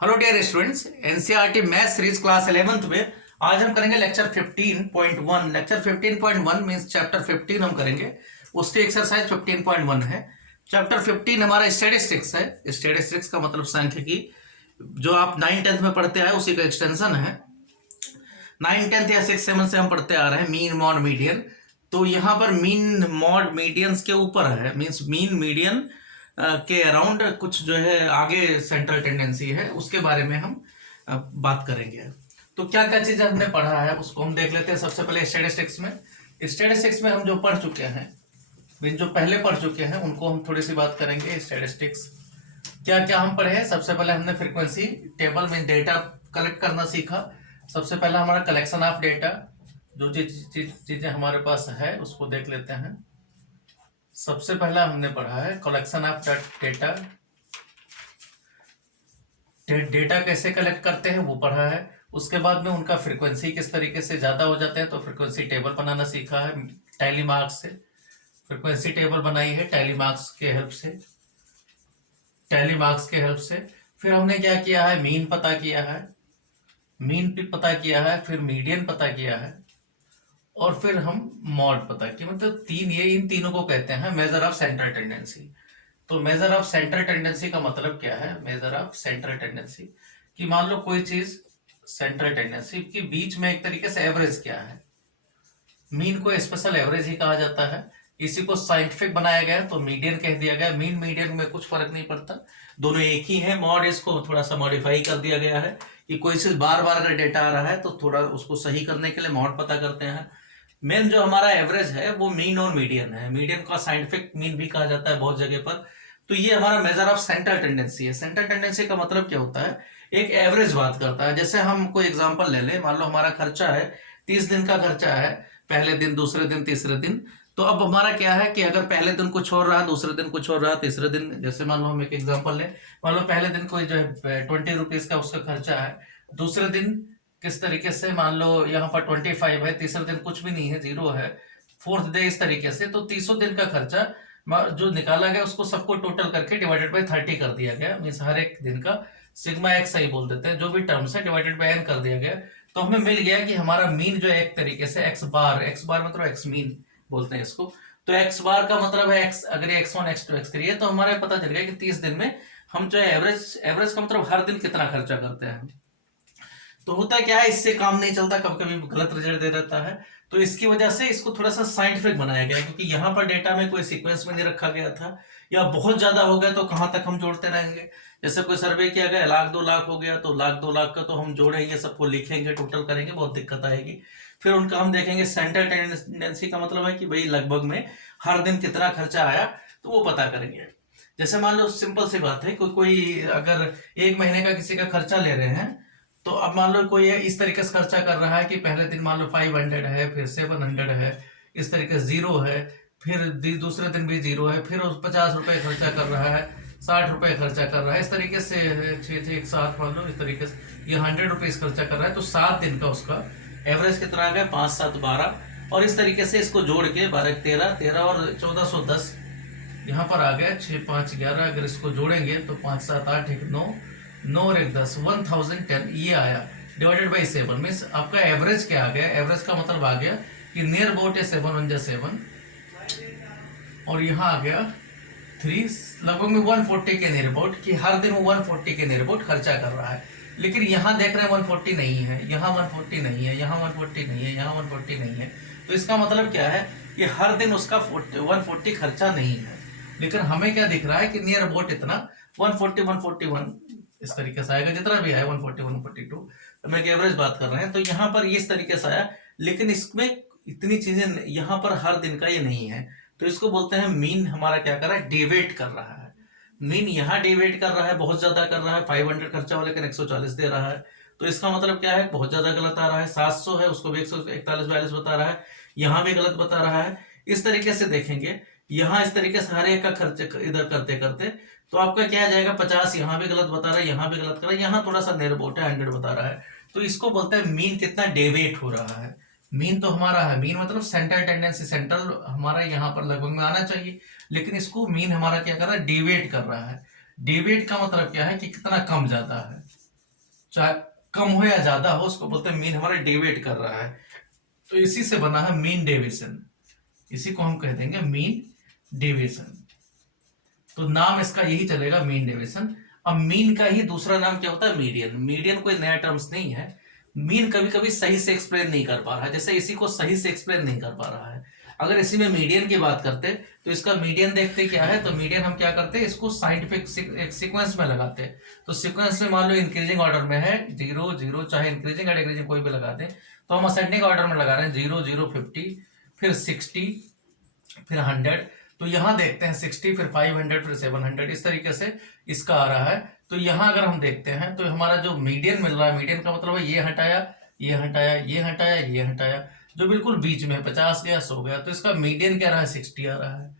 Hello dear students, NCERT math series class 11th में आज हम करेंगे लेक्चर 15.1। लेक्चर 15.1 मींस चैप्टर 15 हम करेंगे, उसकी एक्सरसाइज 15.1 है। चैप्टर 15 हमारा स्टैटिस्टिक्स है। स्टैटिस्टिक्स का मतलब सांख्यिकी, जो आप 9th-10th में पढ़ते आए उसी का एक्सटेंशन है। 9th-10th या 6th-7th से हम पढ़ते आ रहे हैं मीन मॉड मीडियन। तो यहाँ पर मीन मॉड मीडियंस के ऊपर है, मींस मीन मीडियन के अराउंड कुछ जो है आगे सेंट्रल टेंडेंसी है, उसके बारे में हम बात करेंगे। तो क्या क्या चीजें हमने पढ़ा है उसको हम देख लेते हैं। सबसे पहले स्टैटिस्टिक्स में हम जो पढ़ चुके हैं, मीन जो पहले पढ़ चुके हैं उनको हम थोड़ी सी बात करेंगे। स्टैटिस्टिक्स क्या क्या हम पढ़े हैं। सबसे पहले हमने फ्रीक्वेंसी टेबल में डेटा कलेक्ट करना सीखा। सबसे पहला हमारा कलेक्शन ऑफ डेटा, जो चीजें हमारे पास है उसको देख लेते हैं। सबसे पहला हमने पढ़ा है कलेक्शन ऑफ डेटा। डेटा कैसे कलेक्ट करते हैं वो पढ़ा है। उसके बाद में उनका फ्रीक्वेंसी किस तरीके से ज्यादा हो जाता है तो फ्रीक्वेंसी टेबल बनाना सीखा है टैली मार्क्स से। फ्रीक्वेंसी टेबल बनाई है टैली मार्क्स के हेल्प से। फिर हमने क्या किया है, मीन पता किया है, फिर मीडियन पता किया है, और फिर हम मॉड पता किया। मतलब इन तीनों को कहते हैं मेजर ऑफ सेंट्रल टेंडेंसी। तो मेजर ऑफ सेंट्रल टेंडेंसी का मतलब क्या है? मेजर ऑफ सेंट्रल टेंडेंसी कि मान लो कोई चीज सेंट्रल टेंडेंसी के बीच में एक तरीके से एवरेज क्या है। मीन को स्पेशल एवरेज ही कहा जाता है। इसी को साइंटिफिक बनाया गया तो मीडियन कह दिया गया। मीन मीडियन में कुछ फर्क नहीं पड़ता, दोनों एक ही है। मॉड इसको थोड़ा सा मॉडिफाई कर दिया गया है कि कोई चीज बार बार अगर डेटा आ रहा है तो थोड़ा उसको सही करने के लिए मॉड पता करते हैं। मेन जो हमारा एवरेज है वो मीन और मीडियन है। मीडियन का साइंटिफिक मीन भी कहा जाता है बहुत जगह पर। तो ये हमारा मेजर ऑफ सेंट्रल टेंडेंसी है। सेंट्रल टेंडेंसी का मतलब क्या होता है? एक एवरेज बात करता है। जैसे हम कोई एग्जांपल ले लें, मान लो हमारा खर्चा है 30 दिन का खर्चा है, पहले दिन, दूसरे दिन, तीसरे दिन। तो अब हमारा क्या है कि अगर पहले दिन कुछ और रहा, दूसरे दिन कुछ और रहा, तीसरे दिन, जैसे मान लो हम एक एग्जांपल लें, मान लो पहले दिन कोई जो है 20 रुपीज का उसका खर्चा है, दूसरे दिन किस तरीके से मान लो यहाँ पर 25 है, तीसरे दिन कुछ भी नहीं है, 0 है, फोर्थ डे इस तरीके से। तो 30 दिन का खर्चा जो निकाला गया उसको सबको टोटल करके डिवाइडेड बाय 30 कर दिया गया। मीन्स हर एक दिन का सिग्मा एक्स सही बोल देते हैं, जो भी टर्म्स है डिवाइडेड बाय एन कर दिया गया। तो हमें मिल गया कि हमारा मीन जो है एक तरीके से एक्स बार मतलब एक्स मीन बोलते हैं इसको। तो एक्स बार का मतलब है एक्स, अगर x1 x2 x3 है तो हमारे पता चल गया कि 30 दिन में हम जो है एवरेज का मतलब हर दिन कितना खर्चा करते हैं। तो होता क्या है, इससे काम नहीं चलता, कभी कभी गलत रिजल्ट दे देता है। तो इसकी वजह से इसको थोड़ा सा साइंटिफिक बनाया गया, क्योंकि यहाँ पर डेटा में कोई सीक्वेंस में नहीं रखा गया था, या बहुत ज्यादा हो गया तो कहाँ तक हम जोड़ते रहेंगे। जैसे कोई सर्वे किया गया, 1,00,000-2,00,000 हो गया तो 1,00,000-2,00,000 का तो हम जोड़ेंगे, सबको लिखेंगे, टोटल करेंगे, बहुत दिक्कत आएगी। फिर उनका हम देखेंगे सेंट्रल टेंडेंसी का मतलब है कि भाई लगभग में हर दिन कितना खर्चा आया, तो वो पता करेंगे। जैसे मान लो सिंपल सी बात है, कोई अगर 1 महीने का किसी का खर्चा ले रहे हैं, तो अब मान लो कोई इस तरीके से खर्चा कर रहा है कि पहले दिन मान लो 500 है, फिर 700 है, इस तरीके से 0 है, फिर दूसरे दिन भी 0 है, फिर 50 रुपए खर्चा कर रहा है, 60 रुपए खर्चा कर रहा है, इस तरीके से 6-6-1-7 मान लो, इस तरीके से ये 100 रुपीज खर्चा कर रहा है। तो 7 दिन का उसका एवरेज कितना आ गया? 5-7-12, और इस तरीके से इसको जोड़ के 12-13 और 1410 यहाँ पर आ गया। 6-5-11, अगर इसको जोड़ेंगे तो 5-7-8-1-9, 9 और 1 10, 1010 ये आया डिवाइडेड बाई 7। मीन्स आपका एवरेज क्या आ गया? एवरेज का मतलब आ गया कि नियर अबाउट है 7 और यहाँ आ गया 3, लगभग में 140 के नियर अबाउट, कि हर दिन वो 140 के नियर अबाउट खर्चा कर रहा है। लेकिन यहाँ देख रहे हैं 140 नहीं है, यहाँ 140 नहीं है, यहाँ 140 नहीं है, यहाँ 140 नहीं है। तो इसका मतलब क्या है कि हर दिन उसका 140 खर्चा नहीं है। लेकिन हमें क्या दिख रहा है कि नियर अबाउट इतना 140 141 इस तरीके से आएगा, जितना भी आया 141 142, हम एक एवरेज बात कर रहे हैं। तो यहाँ पर इस तरीके से आया, लेकिन इसमें इतनी चीजें यहाँ पर हर दिन का ये नहीं है। तो इसको बोलते हैं मीन हमारा क्या कर रहा है? डेविएट कर रहा है। मीन यहाँ डेविएट कर रहा है, बहुत ज्यादा कर रहा है। 500 खर्चा हो लेकिन 140 दे रहा है, तो इसका मतलब क्या है? बहुत ज्यादा गलत आ रहा है। 700 है, उसको भी 141-42 बता रहा है, यहाँ भी गलत बता रहा है। इस तरीके से देखेंगे, यहाँ इस तरीके से हर एक का खर्च इधर करते करते तो आपका क्या आ जाएगा? 50 यहाँ भी गलत बता रहा है, यहाँ भी गलत कर रहा है, यहाँ थोड़ा सा नियर अबाउट है 100 बता रहा है। तो इसको बोलते हैं मीन कितना डेविएट हो रहा है। मीन तो हमारा है, मीन मतलब सेंट्रल टेंडेंसी, सेंट्रल हमारा यहाँ पर लगभग में आना चाहिए, लेकिन इसको मीन हमारा क्या कर रहा है? डेविएट कर रहा है। डेविएट का मतलब क्या है कि कितना कम ज्यादा है। चाहे कम हो या ज्यादा हो, उसको बोलते हैं मीन हमारा डेविएट कर रहा है। तो इसी से बना है मीन डेविएशन, इसी को हम कह देंगे मीन डेविएशन। तो नाम इसका यही चलेगा, मीन डेविएशन। अब मीन का ही दूसरा नाम क्या होता है, मीडियन। मीडियन कोई नया टर्म्स नहीं है। मीन कभी कभी सही से एक्सप्लेन नहीं कर पा रहा है, जैसे इसी को सही से एक्सप्लेन नहीं कर पा रहा है। अगर इसी में मीडियन की बात करते तो इसका मीडियन देखते क्या है, तो मीडियन हम क्या करते हैं, इसको साइंटिफिक एक सीक्वेंस में लगाते हैं। तो सीक्वेंस में मान लो इंक्रीजिंग ऑर्डर में है 0 0, चाहे इंक्रीजिंग या डिक्रीजिंग कोई भी लगा दें, तो हम असेंडिंग ऑर्डर में लगा रहे हैं 0 0 50, फिर 60, फिर 100। तो यहां देखते हैं 60, फिर 500, फिर 700, इस तरीके से इसका आ रहा है। तो यहां अगर हम देखते हैं तो हमारा जो मीडियन मिल रहा है, मीडियन का मतलब है ये हटाया, ये हटाया, ये हटाया, ये हटाया, जो बिल्कुल बीच में 50 गया, 100 गया, तो इसका मीडियन क्या रहा है, 60 आ रहा है।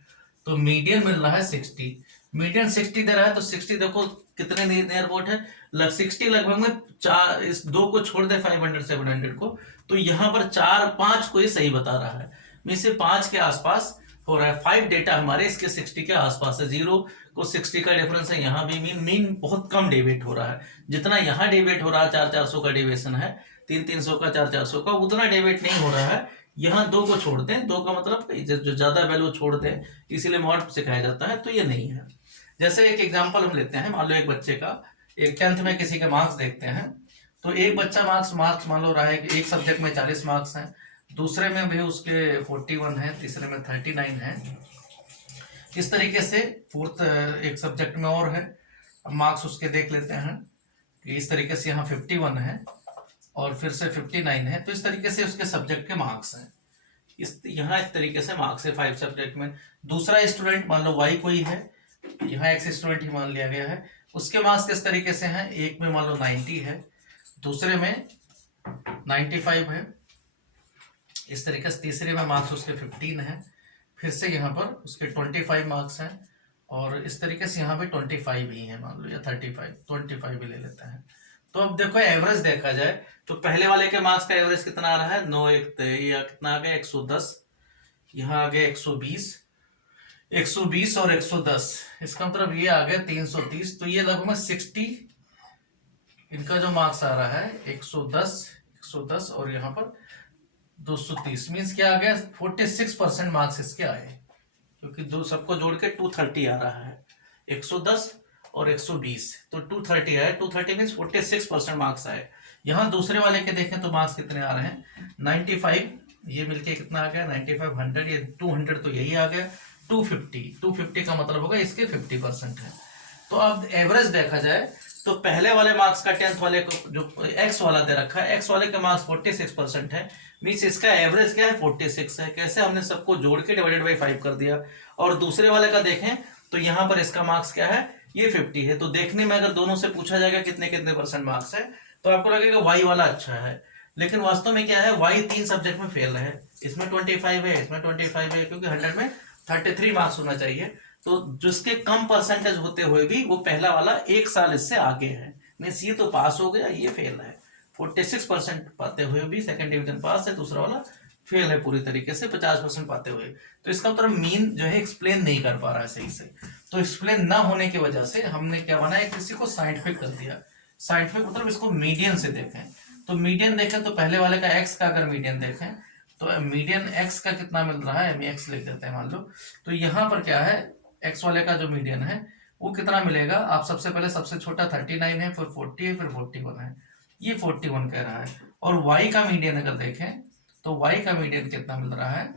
तो मीडियन मिल रहा है 60, मीडियन 60 दे रहा है। तो 60 देखो कितने नियर अबाउट है, 60 लगभग में चार, इस दो को छोड़ दे 500 700 को, तो यहाँ पर 4 5 को ये सही बता रहा है, में से 5 के आसपास हो रहा है। 5 डेटा हमारे इसके 60 के आसपास है, 0 को 60 का डिफरेंस है। यहाँ भी मीन बहुत कम डेविएट हो रहा है, जितना यहाँ डेविएट हो रहा है 400 का डेविएशन है, 300 का, 400 का, उतना डेविएट नहीं हो रहा है। यहाँ 2 को छोड़ते हैं, 2 का मतलब जो ज्यादा वैल्यू छोड़ते हैं, इसीलिए मॉड सिखाया जाता है, तो ये नहीं है। जैसे एक एग्जाम्पल हम लेते हैं, मान लो एक बच्चे का, एक 10th में किसी के मार्क्स देखते हैं, तो एक बच्चा मार्क्स मान लो रहा है कि एक सब्जेक्ट में 40 मार्क्स हैं, दूसरे में भी उसके 41 है, तीसरे में 39 है, इस तरीके से फोर्थ एक सब्जेक्ट में और है। अब मार्क्स उसके देख लेते हैं कि इस तरीके से यहाँ 51 है और फिर से 59 है, तो इस तरीके से उसके सब्जेक्ट के मार्क्स हैं। यहाँ इस तरीके से मार्क्स है 5 सब्जेक्ट में। दूसरा स्टूडेंट मान लो वाई कोई है, यहाँ एक स्टूडेंट ही मान लिया गया है, उसके मार्क्स किस तरीके से हैं, एक में मान लो 90 है, दूसरे में 95 है, इस तरीके से तीसरे में मार्क्स उसके 15 है, फिर से यहाँ पर उसके 25 मार्क्स हैं, और इस तरीके से यहाँ पे 25 ही है मान लो, या 25 भी ले लेते हैं। तो अब देखो एवरेज देखा जाए तो पहले वाले के मार्क्स का एवरेज कितना आ रहा है, 9 1 या कितना आ गया 110, यहाँ आ गया 120 और 110, इसका मतलब ये आ गया 330। तो ये लगभग 60, इनका जो मार्क्स आ रहा है 110 और यहाँ पर 230, मीन्स क्या आ गया 46% मार्क्स इसके आए, क्योंकि दो सबको जोड़ के 230 आ रहा है, 110 और 120, तो 230 आए, 230 मीन्स 46% मार्क्स आए। यहाँ दूसरे वाले के देखें तो मार्क्स कितने आ रहे हैं, 95, ये मिलके कितना आ गया 95, 100, ये 200, तो यही आ गया 250 का मतलब होगा इसके 50% है। तो अब एवरेज देखा जाए तो पहले वाले मार्क्स का 10th वाले को जो एक्स वाला दे रखा है, एक्स वाले का मार्क्स 46% है, मीन्स इसका एवरेज क्या है 46 है। कैसे, हमने सबको जोड़ के डिवाइडेड बाई 5 कर दिया। और दूसरे वाले का देखें तो यहाँ पर इसका मार्क्स क्या है, ये 50 है। तो देखने में अगर दोनों से पूछा जाएगा कितने कितने परसेंट मार्क्स है, तो आपको लगेगा वाई वाला अच्छा है, लेकिन वास्तव में क्या है, वाई 3 सब्जेक्ट में फेल है, इसमें 25 है, इसमें 25 है, क्योंकि 100 में 33 मार्क्स होना चाहिए। तो जिसके कम परसेंटेज होते हुए भी वो पहला वाला 1 साल इससे आगे है, मीन्स ये तो पास हो गया, ये फेल है। 46% पाते हुए भी सेकंड डिवीजन पास है, दूसरा वाला फेल है पूरी तरीके से 50% पाते हुए। तो इसका मतलब मीन जो है एक्सप्लेन नहीं कर पा रहा है सही से। तो एक्सप्लेन ना होने की वजह से हमने क्या बनाया, किसी को साइंटिफिक कर दिया। साइंटिफिक मतलब इसको मीडियन से देखें, तो मीडियन देखें तो पहले वाले का एक्स का अगर मीडियन देखें तो मीडियन एक्स का कितना मिल रहा है, एक्स लिख देते हैं मान लो। तो यहाँ पर क्या है, एक्स वाले का जो मीडियन है वो कितना मिलेगा, आप सबसे पहले सबसे छोटा 39 है, फिर 40 है, फिर 41 है, ये 41 कह रहा है। और y का मीडियन अगर देखें तो y का मीडियन कितना मिल रहा है,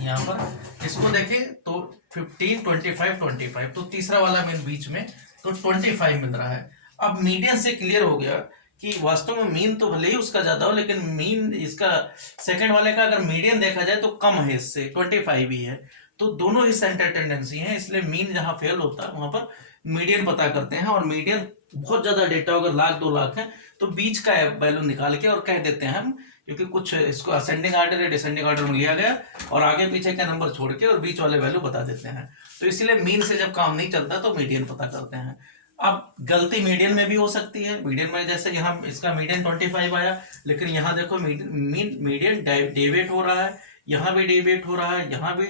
यहाँ पर इसको देखें तो 15 25 25, तो तीसरा वाला मीन बीच में, तो 25 मिल रहा है। अब मीडियन से क्लियर हो गया कि वास्तव में मीन तो भले ही उसका ज्यादा हो, लेकिन मीन इसका सेकंड वाले का अगर मीडियन देखा जाए तो कम है, इससे 25 ही है। तो दोनों ही सेंटर टेंडेंसी है, इसलिए मीन जहां फेल होता है वहां पर मीडियन पता करते हैं। और मीडियन बहुत ज्यादा डेटा अगर 1,00,000 2,00,000 है तो बीच का वैल्यू निकाल के और कह देते हैं हम, क्योंकि कुछ इसको असेंडिंग ऑर्डर या डिसेंडिंग ऑर्डर में लिया गया और आगे पीछे का नंबर छोड़ के और बीच वाले वैल्यू बता देते हैं। तो इसलिए मीन से जब काम नहीं चलता तो मीडियन पता करते हैं। अब गलती मीडियन में भी हो सकती है, मीडियन में जैसे यहाँ इसका मीडियन 25 आया, लेकिन यहाँ देखो मीडियन डेविएट हो रहा है, यहाँ भी डेविएट हो रहा है, यहाँ भी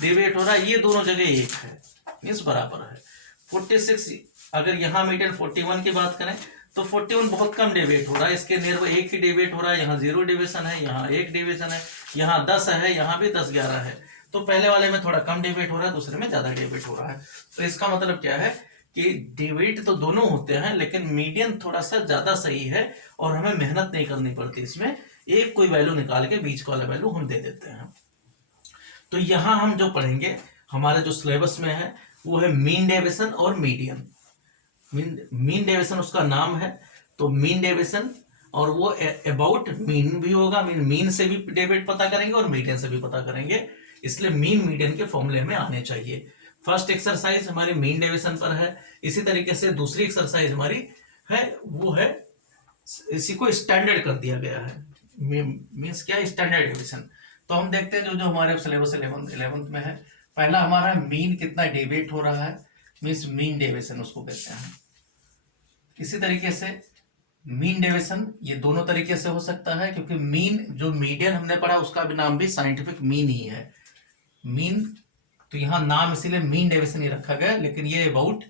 डेविएट हो रहा है, ये दोनों जगह एक है, मीन्स बराबर है 46। अगर यहाँ मीडियन 41 की बात करें तो 41 बहुत कम डेविएट हो रहा है, इसके नियर एक ही डेविएट हो रहा है, यहाँ 0 डेविएशन है, यहाँ 1 डेविएशन है, यहाँ 10 है, यहाँ भी 10 11 है। तो पहले वाले में थोड़ा कम डेविएट हो रहा है, दूसरे में ज्यादा डेविएट हो रहा है। तो इसका मतलब क्या है कि डेविएट तो दोनों होते हैं, लेकिन मीडियन थोड़ा सा ज्यादा सही है और हमें मेहनत नहीं करनी पड़ती इसमें, एक कोई वैल्यू निकाल के बीच वाला वैल्यू हम दे देते हैं। तो यहां हम जो पढ़ेंगे हमारे जो सिलेबस में है वो है मीन डेविएशन और मीडियन। मीन डेविएशन उसका नाम है, तो मीन डेविएशन, और वो अबाउट मीन भी होगा, मीन से भी डेविएट पता करेंगे और मीडियन से भी पता करेंगे, इसलिए मीन मीडियन के फॉर्मूले में आने चाहिए। फर्स्ट एक्सरसाइज हमारी मीन डेविएशन पर है। इसी तरीके से दूसरी एक्सरसाइज हमारी है वो है, इसी को स्टैंडर्ड कर दिया गया है, मीन्स क्या है स्टैंडर्ड डेविएशन। तो हम देखते हैं जो हमारे सिलेबस 11th में है, पहला हमारा मीन कितना डेविएट हो रहा है, मीन्स मीन डेविएशन उसको कहते हैं। इसी तरीके से मीन डेविएशन ये दोनों तरीके से हो सकता है, क्योंकि मीन जो मीडियन हमने पढ़ा उसका भी नाम भी साइंटिफिक मीन ही है, मीन। तो यहाँ नाम इसीलिए मीन डेविएशन ही रखा गया, लेकिन ये अबाउट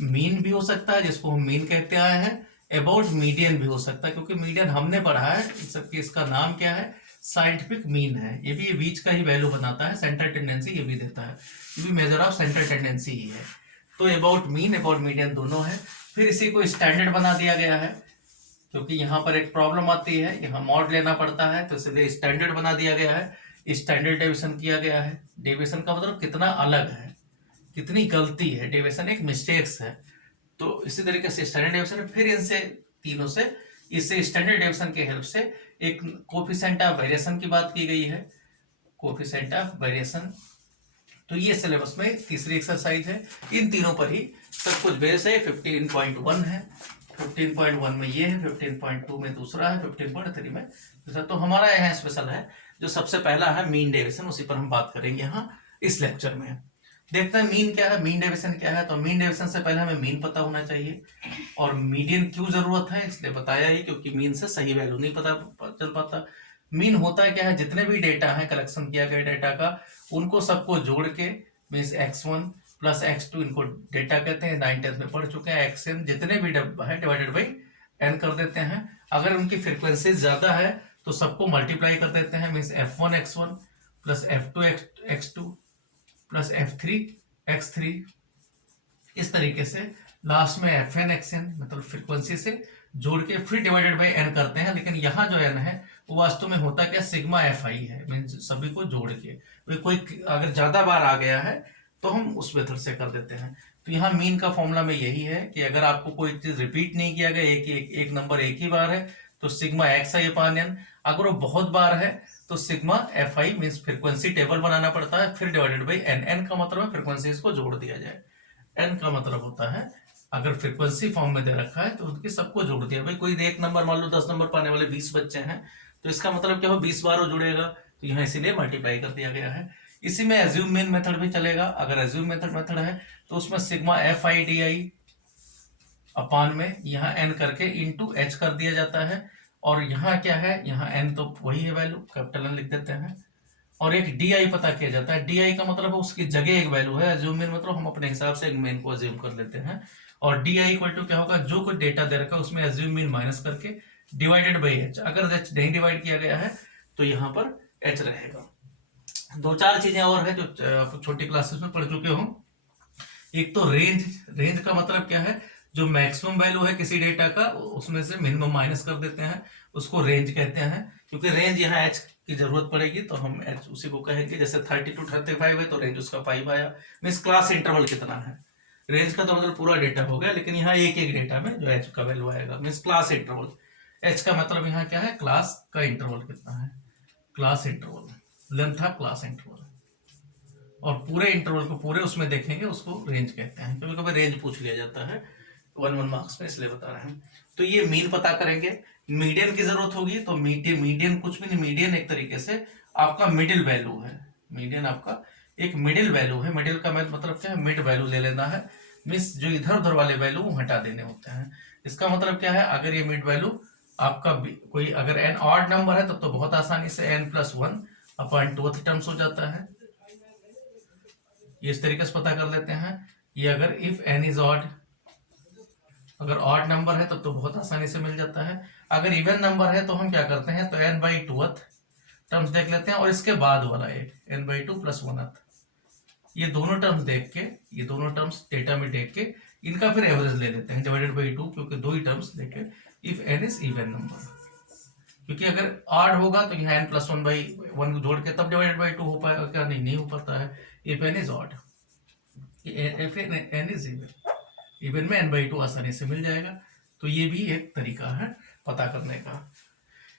मीन भी हो सकता है, जिसको हम मीन कहते आए हैं, अबाउट मीडियन भी हो सकता है, क्योंकि मीडियन हमने पढ़ा है सबकी, इसका नाम क्या है साइंटिफिक मीन है। ये भी बीच का ही वैल्यू बनाता है, सेंट्रल टेंडेंसी ये भी देता है, ये भी मेजर ऑफ सेंट्रल टेंडेंसी ही है। तो अबाउट मीन अबाउट मीडियन दोनों है। फिर इसी को स्टैंडर्ड बना दिया गया है, क्योंकि यहाँ पर एक प्रॉब्लम आती है, यहाँ मॉड लेना पड़ता है, तो इसलिए स्टैंडर्ड बना दिया गया है, स्टैंडर्ड डेविएशन किया गया है। डेविएशन का मतलब कितना अलग है, कितनी गलती है, डेविएशन एक मिस्टेक्स है। तो इसी तरीके से स्टैंडर्ड डेविएशन, फिर इनसे तीनों से इससे स्टैंडर्ड डेविएशन के हेल्प से एक कोफिशिएंट ऑफ वेरिएशन की बात की गई है, कोफिशिएंट ऑफ वेरिएशन। तो ये सिलेबस में तीसरी एक्सरसाइज है, इन तीनों पर ही सब कुछ बेस है। 15.1 है, 15.1 में ये है, 15.2 में दूसरा है, 15.3 में दूसरा। तो हमारा यहाँ स्पेशल है जो सबसे पहला है मीन डेविएशन, उसी पर हम बात करेंगे यहाँ इस लेक्चर में। देखते हैं मीन क्या है, मीन डेविएशन क्या है। तो मीन डेविएशन से पहले हमें मीन पता होना चाहिए, और मीडियन क्यों जरूरत है इसलिए बताया ही, क्योंकि मीन से सही वैल्यू नहीं पता चल पाता। मीन होता क्या है, जितने भी डेटा है कलेक्शन किया गया डेटा का, उनको सबको जोड़ के मीन्स x1 प्लस x2, इनको डेटा कहते हैं, 9th में पढ़ चुके हैं। xn जितने भी है डिवाइडेड बाई n कर देते हैं। अगर उनकी फ्रीक्वेंसी ज्यादा है तो सबको मल्टीप्लाई कर देते हैं, means f1 x1 plus f2 x2 plus f3 x3, इस तरीके से लास्ट में fn xn मतलब फ्रीक्वेंसी से जोड़ के फिर डिवाइडेड बाई n करते हैं। लेकिन यहाँ जो n है वो वास्तव में होता क्या, सिग्मा fi है, मीन्स सभी को जोड़ के। कोई अगर ज्यादा बार आ गया है तो हम उस मेथड से कर देते हैं। तो यहाँ मीन का फॉर्मूला में यही है कि अगर आपको कोई चीज रिपीट नहीं किया गया, एक नंबर एक ही बार है, तो सिग्मा xi अपान n। अगर वो बहुत बार है तो sigma fi means frequency table बनाना पड़ता है, फिर डिवाइडेड बाई n। n का मतलब है फ्रीक्वेंसी को जोड़ दिया जाए। n का मतलब होता है अगर फ्रीक्वेंसी फॉर्म में दे रखा है तो उनकी सबको जोड़ दिया। भाई कोई एक नंबर मान लो 10 नंबर पाने वाले 20 बच्चे हैं, तो इसका मतलब क्या हो, 20 बार वो जुड़ेगा, तो यहाँ इसीलिए मल्टीप्लाई कर दिया गया है। इसी में एज्यूम मीन मेथड भी चलेगा। अगर एज्यूम मेथड है तो उसमें सिग्मा fi di अपान में यहाँ n करके इंटू h कर दिया जाता है। और यहाँ क्या है, यहाँ n तो वही है वैल्यू, कैपिटल N लिख देते हैं, और एक di पता किया जाता है। di का मतलब है उसकी जगह एक वैल्यू है, एज्यूम मीन मतलब हम अपने हिसाब से एक मीन को एज्यूम कर लेते हैं। और di इक्वल टू क्या होगा, जो कोई डेटा दे रखा है उसमें एज्यूम मीन माइनस करके डिवाइडेड बाई h। अगर h नहीं डिवाइड किया गया है तो यहाँ पर h रहेगा। दो चार चीजें और है जो आप छोटी क्लासेस में पढ़ चुके हो। एक तो रेंज का मतलब क्या है, जो मैक्सिमम वैल्यू है किसी डेटा का उसमें से मिनिमम माइनस कर देते हैं, उसको रेंज कहते हैं। क्योंकि रेंज यहाँ h की जरूरत पड़ेगी तो हम h उसी को कहेंगे। जैसे 30 to 35 है तो रेंज उसका 5 आया, मीन्स क्लास इंटरवल कितना है। रेंज का तो मतलब पूरा डेटा हो गया, लेकिन यहाँ एक एक डेटा में जो h का वैल्यू आएगा, मीन्स क्लास इंटरवल। h का मतलब यहाँ क्या है, क्लास का इंटरवल कितना है, class interval, length of class interval. और पूरे इंटरवल को पूरे उसमें देखेंगे उसको रेंज कहते हैं। कभी कभी रेंज पूछ लिया जाता है 1 मार्क्स में, इसलिए बता रहे हैं। तो ये मीन पता करेंगे। मीडियन की जरूरत होगी तो मीडियन कुछ भी नहीं, मीडियन एक तरीके से आपका मिडिल वैल्यू है। मीडियन आपका एक मिडिल वैल्यू है। मिडिल का मतलब क्या है, मिड वैल्यू ले लेना है, मीन्स जो इधर उधर वाले वैल्यू हटा देने होते हैं। इसका मतलब क्या है, अगर ये मिड वैल्यू आपका कोई अगर n ऑड नंबर है तब तो बहुत आसानी से n+1 अपॉन 2th टर्म्स हो जाता है, ये इस तरीके से पता कर लेते हैं। ये अगर इफ n इज ऑड अगर ऑड नंबर है तब तो बहुत आसानी से मिल जाता है। अगर इवन नंबर है तो हम क्या करते हैं, तो n/2th टर्म्स देख लेते हैं और इसके बाद वाला एक n/2 + 1th, ये दोनों टर्म्स देख के, ये दोनों टर्म्स डेटा में देख के इनका फिर एवरेज ले लेते हैं /2, क्योंकि दो ही टर्म्स देखे, if n is even number. क्योंकि अगर ऑड होगा तो यहाँ n + 1/1 जोड़ के तब /2 हो पाएगा क्या, नहीं हो पाता है। If n is odd, if n is even में n/2 आसानी से मिल जाएगा। तो ये भी एक तरीका है पता करने का।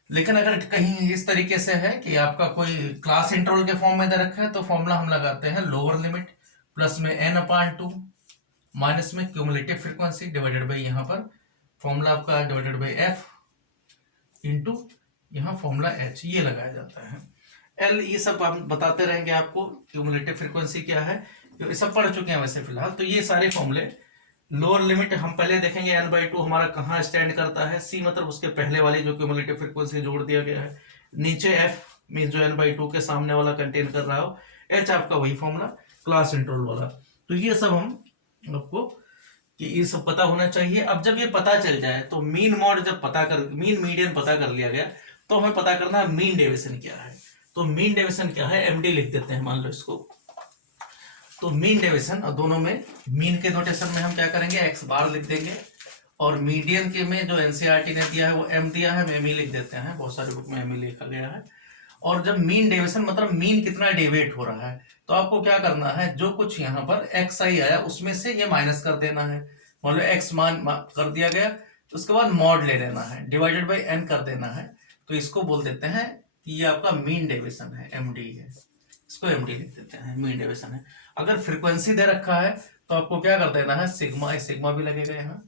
लेकिन अगर कहीं इस तरीके से है कि आपका कोई क्लास इंटरवल के फॉर्म में दे रखा है, तो फॉर्मूला हम लगाते हैं लोअर लिमिट प्लस में n/2 माइनस में क्यूमुलेटिव फ्रीक्वेंसी डिवाइडेड बाई यहाँ पर फॉर्मूला आपका डिवाइडेड बाई f इंटू यहाँ फॉर्मूला h, ये लगाया जाता है। l ये सब हम बताते रहेंगे आपको, क्यूमुलेटिव फ्रीक्वेंसी क्या है, ये सब पढ़ चुके हैं वैसे फिलहाल। तो ये सारे फॉर्मूले, लोअर लिमिट हम पहले देखेंगे n/2 हमारा कहाँ स्टैंड करता है, c मतलब उसके पहले वाली जो क्यूमुलेटिव फ्रीक्वेंसी जोड़ दिया गया है, नीचे f मीन जो n/2 के सामने वाला कंटेन कर रहा हो, h आपका वही फॉर्मूला क्लास इंटरवल वाला। तो ये सब हम आपको कि ये सब पता होना चाहिए। अब जब ये पता चल जाए तो मीन मॉड जब पता कर, मीन मीडियन पता कर लिया गया, तो हमें पता करना है मीन डेविएशन क्या है। तो मीन डेविएशन क्या है, md लिख देते हैं मान लो इसको। तो मीन डेविएशन, और दोनों में मीन के नोटेशन में हम क्या करेंगे, x बार लिख देंगे, और मीडियन के में जो एनसीईआरटी ने दिया है वो m दिया है, हम m लिख देते हैं, बहुत सारे बुक में m लिखा गया है। और जब मीन डेविएशन मतलब मीन कितना डेविएट हो रहा है, तो आपको क्या करना है, जो कुछ यहाँ पर xi आया उसमें से ये माइनस कर देना है। मान लो x मान कर दिया गया, तो उसके बाद मॉड ले लेना है, डिवाइडेड बाई n कर देना है। तो इसको बोल देते हैं कि ये आपका मीन डेविएशन है, md है, इसको md लिख देते हैं, मीन डेविएशन है। अगर फ्रीक्वेंसी दे रखा है तो आपको क्या कर देना है, सिग्मा भी लगेगा यहाँ,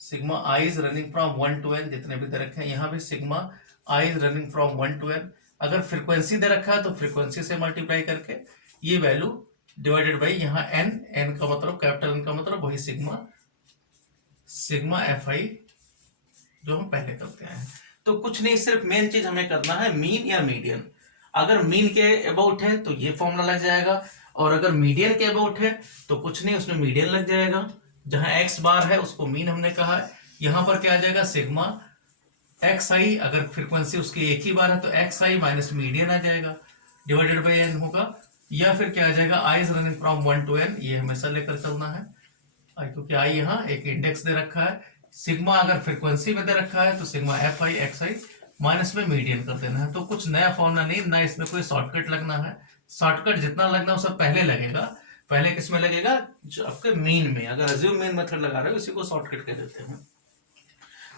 sigma i is running from 1 to n, जितने भी दे रखे हैं यहाँ भी sigma i is running from 1 to n। अगर फ्रीक्वेंसी दे रखा है तो फ्रीक्वेंसी से मल्टीप्लाई करके ये वैल्यू डिवाइडेड बाई यहाँ n का मतलब कैपिटल N का मतलब वही सिग्मा fi जो हम पहले करते हैं। तो कुछ नहीं, सिर्फ मेन चीज हमें करना है मीन या मीडियन। अगर मीन के अबाउट है तो ये फॉर्मूला लग जाएगा, और अगर मीडियन के अबाउट है तो कुछ नहीं, उसमें मीडियन लग जाएगा। जहां x बार है उसको मीन हमने कहा है, यहां पर क्या आ जाएगा सिग्मा xi, अगर फ्रीक्वेंसी उसकी एक ही बार है तो xi माइनस मीडियन आ जाएगा, डिवाइडेड बाई n होगा। या फिर क्या आ जाएगा, i is running from 1 to n, ये हमेशा लेकर चलना है, क्योंकि i यहाँ एक इंडेक्स दे रखा है। सिग्मा अगर फ्रीक्वेंसी में दे रखा है तो सिग्मा fi xi माइनस में मीडियन कर देना है। तो कुछ नया फॉर्मूला नहीं, ना इसमें कोई शॉर्टकट लगना है। शॉर्टकट जितना लगना है सब पहले लगेगा। पहले किसमें लगेगा, जो आपके मीन में, अगर अज्यूम मीन मेथड लगा रहे हो इसी को शॉर्टकट कह देते हैं।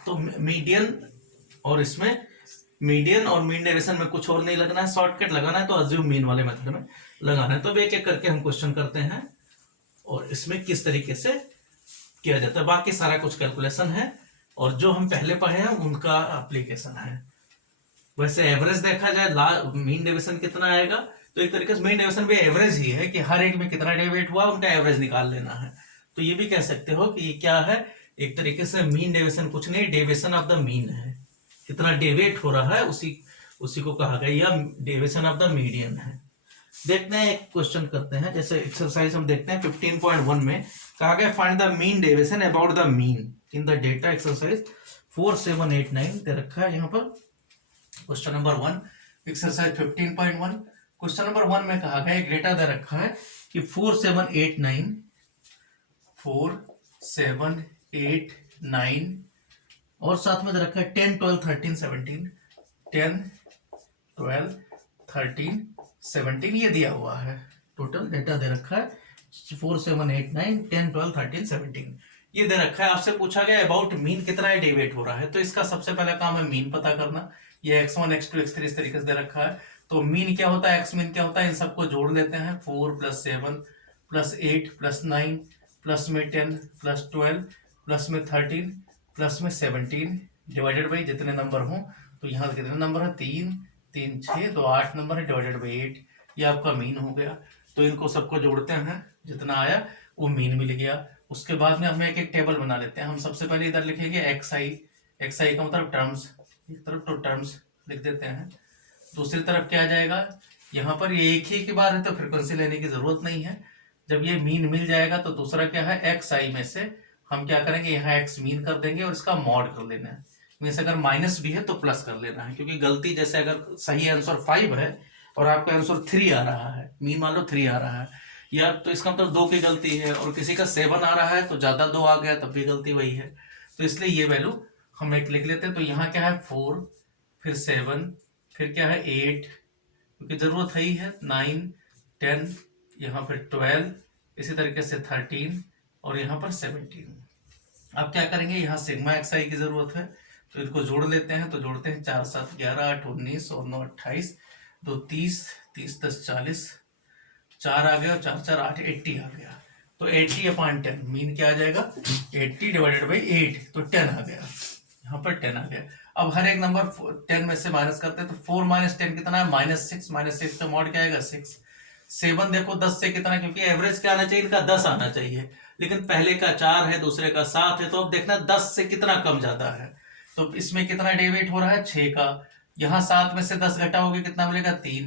तो मीडियन और इसमें मीडियन और मीन डेविएशन में कुछ और नहीं लगना है, शॉर्टकट लगाना है तो अज्यूम मीन वाले मेथड में लगाना है। तो एक एक करके हम क्वेश्चन करते हैं और इसमें किस तरीके से किया जाता है, बाकी सारा कुछ कैलकुलेशन है और जो हम पहले पढ़े हैं उनका एप्लीकेशन है। वैसे एवरेज देखा जाए मीन डेविएशन कितना आएगा, तो एक तरीके से मीन डेविएशन भी एवरेज ही है कि हर एक में कितना डेविएट हुआ उनका एवरेज निकाल लेना है। तो ये भी कह सकते हो कि ये क्या है, एक तरीके से मीन डेविएशन कुछ नहीं, डेविएशन ऑफ द मीन है, कितना डेविएट हो रहा है उसी को कहा गया, या डेविएशन ऑफ द मीडियन है। देखते हैं एक क्वेश्चन करते हैं, जैसे एक्सरसाइज हम देखते हैं 15.1 में कहा गया find the mean deviation about the mean in the data. Exercise 4789 दे रखा है यहाँ पर। Question number 1 exercise 15.1 question number 1 में कहा गया एक डेटा दे रखा है कि 4789 और साथ में दे रखा है 10 12 13 17 10 12 13 17 ये दिया हुआ है। टोटल डेटा दे रखा है 4789 10 12 13 17 ये दे रखा है। आपसे पूछा गया अबाउट मीन कितना है डेविएट हो रहा है, तो इसका सबसे पहला काम है मीन पता करना। ये x1 x2 x3 इस तरीके से दे रखा है। तो मीन क्या होता है, x मीन क्या होता है, इन सबको जोड़ लेते हैं। 4 + 7 + 8 + 9 प्लस में 10 + 12 प्लस में 13 प्लस में 17 डिवाइडेड बाई जितने नंबर हों। तो यहाँ कितने नंबर है, 3 3 6 तो 8 नंबर है, डिवाइडेड बाई 8, ये आपका मीन हो गया। तो इनको सबको जोड़ते हैं, जितना आया वो मीन मिल गया। उसके बाद में हम एक एक टेबल बना लेते हैं। हम सबसे पहले इधर लिखेंगे xi का मतलब टर्म्स, एक तरफ तो टर्म्स लिख देते हैं, दूसरी तरफ क्या आ जाएगा, यहाँ पर ये एक ही की बार है तो फ्रीक्वेंसी लेने की जरूरत नहीं है। जब ये मीन मिल जाएगा तो दूसरा क्या है, xi में से हम क्या करेंगे, यहाँ एक्स मीन कर देंगे और इसका मॉड कर लेना है। मीन्स अगर माइनस भी है तो प्लस कर लेना है, क्योंकि गलती जैसे अगर सही आंसर 5 है और आपका आंसर 3 आ रहा है, मीन मान लो 3 आ रहा है, या तो इसका मतलब 2 की गलती है, और किसी का 7 आ रहा है तो ज्यादा 2 आ गया तब भी गलती वही है। तो इसलिए ये वैल्यू हम एक लिख लेते हैं। तो यहाँ क्या है 4, फिर 7, फिर क्या है 8, क्योंकि जरूरत है ही है, 9, 10, यहाँ पर 12, इसी तरीके से 13 और यहाँ पर 17। अब क्या करेंगे, यहाँ सिग्मा एक्स आई की जरूरत है तो इनको जोड़ लेते हैं। तो जोड़ते हैं 4 7 11 8 19 और 9 28, 2 30, 30 10 40, 4 आ गया और 4 4 8, 80 आ गया। तो 80/10 मीन क्या आ जाएगा, 80 डिवाइडेड बाई 8, तो 10 आ गया, यहाँ पर 10 आ गया। अब हर एक नंबर 10 में से माइनस करते हैं, तो 4 - 10 कितना है, -6, -6 का मॉड क्या आएगा 6। 7 देखो 10 से कितना, क्योंकि एवरेज क्या आना चाहिए इनका 10 आना चाहिए, लेकिन पहले का 4 है दूसरे का 7 है, तो अब देखना 10 से कितना कम ज्यादा है। तो इसमें कितना डेविएट हो रहा है 6 का, यहाँ 7 में से 10 घटाओगे कितना मिलेगा 3।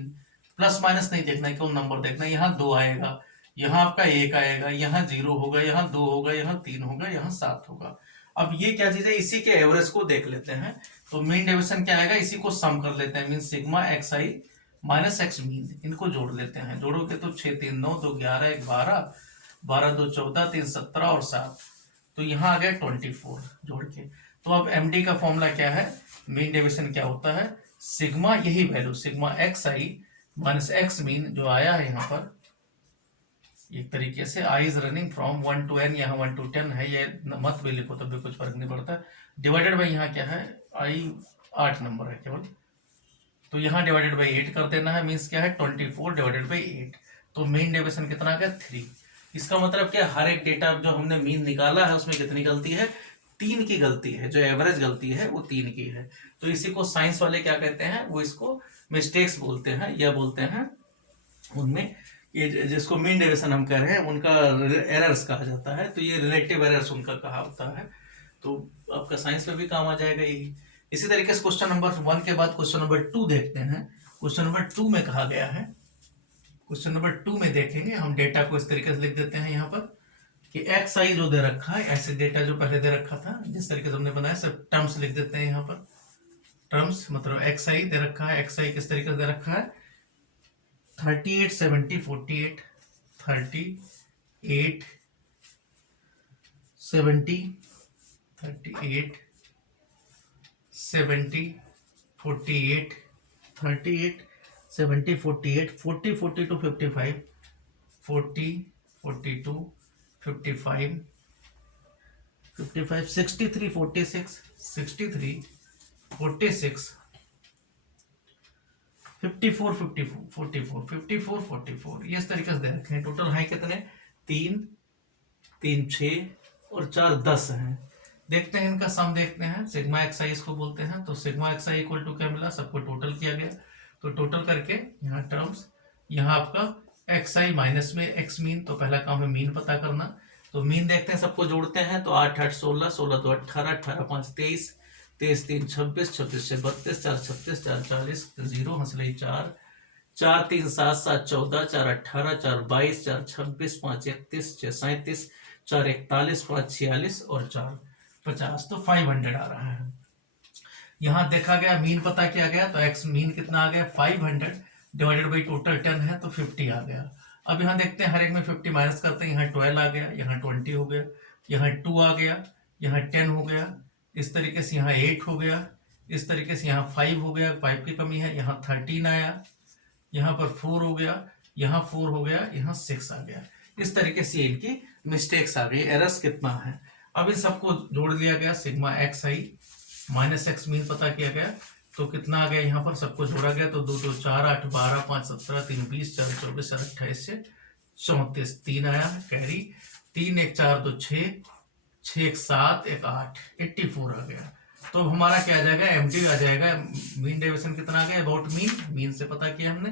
प्लस माइनस नहीं देखना है, कौन नंबर देखना है, यहाँ 2 आएगा, यहाँ आपका 1 आएगा, यहाँ 0 होगा, यहाँ 2 होगा, यहाँ 3 होगा, यहाँ 7 होगा। अब ये क्या चीज है, इसी के एवरेज को देख लेते हैं। तो मीन डेविएशन क्या आएगा, इसी को सम कर लेते हैं, mean sigma x i minus x mean, इनको जोड़ लेते हैं। जोड़ोगे तो 6 3 9, 2 11 1 12, 12 2 14, 3 17 और 7, तो यहाँ आ गया 24 जोड़ के। तो अब एमडी का फॉर्मूला क्या है, मीन डेविएशन क्या होता है, सिग्मा, यही value sigma x i minus x mean जो आया है यहाँ पर, एक तरीके से i is running from 1 to n, यहाँ 1 to 10 है, ये मत भी लिखो तब भी कुछ फर्क नहीं पड़ता। डिवाइडेड बाई यहाँ क्या है, आई 8 नंबर है केवल, तो यहाँ डिवाइडेड बाई 8 कर देना है, मीन्स क्या है 24 डिवाइडेड बाई 8। तो मीन डेविएशन कितना आ गया 3। इसका मतलब क्या, हर एक डेटा जो हमने मीन निकाला है उसमें कितनी गलती है, 3 की गलती है, जो एवरेज गलती है वो 3 की है। तो इसी को साइंस वाले क्या कहते हैं, वो इसको मिस्टेक्स बोलते हैं, या बोलते हैं उनमें, ये जिसको मीन डेविएशन हम कह रहे हैं उनका एरर्स कहा जाता है। तो ये रिलेटिव एरर्स उनका कहा होता है, तो आपका साइंस में भी काम आ जाएगा यही। इसी तरीके से क्वेश्चन नंबर 1 के बाद क्वेश्चन नंबर 2 देखते हैं। क्वेश्चन नंबर 2 में कहा गया है, क्वेश्चन नंबर 2 में देखेंगे हम, डेटा को इस तरीके से लिख देते हैं यहाँ पर कि एक्स आई जो दे रखा है, ऐसे डेटा जो पहले दे रखा था जिस तरीके से हमने बनाया, सब टर्म्स लिख देते हैं यहाँ पर। टर्म्स मतलब एक्स आई दे रखा है, एक्स आई किस तरीके से दे रखा है, 38 70 48, 38 70 38 70 48, 38 70 48, 40 42 55, 40 42 55, 55 63 46, 63 46, 54 54 44 54 44, ये इस तरीके से दे रखे हैं। टोटल है कितने, 3 3 6 और 4 10 हैं। देखते हैं इनका सम, देखते हैं सिग्मा एक्स आई इसको बोलते हैं। तो sigma x i equal to क्या मिला, सबको टोटल किया गया, तो टोटल करके यहाँ टर्म्स, यहाँ आपका एक्स आई माइनस में एक्स मीन, तो पहला काम है मीन पता करना। तो मीन देखते हैं, सबको जोड़ते हैं, तो 8 8 16, 16 2 18, 18 5 23, 23 3 26, 26 6 32, 4 36, 4 40, 0 हंसले 4, 4 3 7 7 14, 4 18, 4 22, 4 26, 5 31, 6 37, 4 41, 5 46 और 4 50, तो 500 आ रहा है। यहाँ देखा गया मीन पता किया गया, तो एक्स मीन कितना आ गया 500 डिवाइडेड बाई टोटल 10 है तो 50 आ गया। अब यहाँ देखते हैं हर एक में 50 माइनस करते हैं, यहाँ 12 आ गया, यहाँ 20 हो गया, यहाँ 2 आ गया, यहाँ 10 हो गया, इस तरीके से यहाँ 8 हो गया, इस तरीके से यहाँ 5 हो गया, 5 की कमी है, यहाँ 13 आया, यहाँ पर 4 हो गया, यहाँ 4 हो गया, यहाँ 6 आ गया। इस तरीके से इनकी मिस्टेक्स आ गई, एरर्स कितना है। अब इन सबको जोड़ लिया गया, sigma x i minus x mean पता किया गया, तो कितना आ गया, यहाँ पर सबको जोड़ा गया, तो 2 2 4 8 12 5 17 3 20 4 24 4 28 से 34, 3 आया कैरी, 3 1 4 2 6, 6 1 7 1 8, 84 आ गया। तो हमारा क्या आ जाएगा, एमडी आ जाएगा। मीन डेविएशन कितना आ गया, अबाउट मीन से पता किया हमने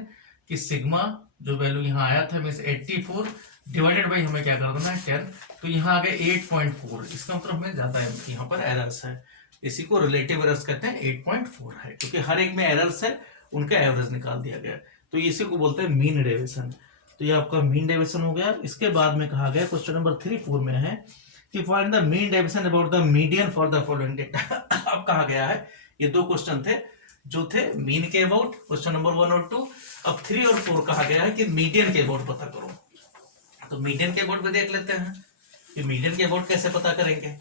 कि सिग्मा जो वैल्यू यहाँ आया था मीन 84 डिवाइडेड बाई हमें क्या कर देना है 10, तो यहाँ आ गया 8.4। इसका मतलब हमें ज्यादा यहाँ पर एरर्स है, इसी को रिलेटिव एरर्स कहते हैं। 8.4 है क्योंकि हर एक में एरर्स है, उनका एवरेज निकाल दिया गया, तो इसी को बोलते हैं मीन डेविएशन। तो ये आपका मीन डेविएशन हो गया। इसके बाद में कहा गया क्वेश्चन नंबर 3 4 में है कि find the mean deviation about the median for the following data. अब कहा गया है, ये दो क्वेश्चन थे जो थे मीन के अबाउट, क्वेश्चन नंबर 1 और 2। अब 3 और 4 कहा गया है कि मीडियन के अबाउट पता करो। तो मीडियन के अबाउट भी देख लेते हैं कि मीडियन के अबाउट कैसे पता करेंगे।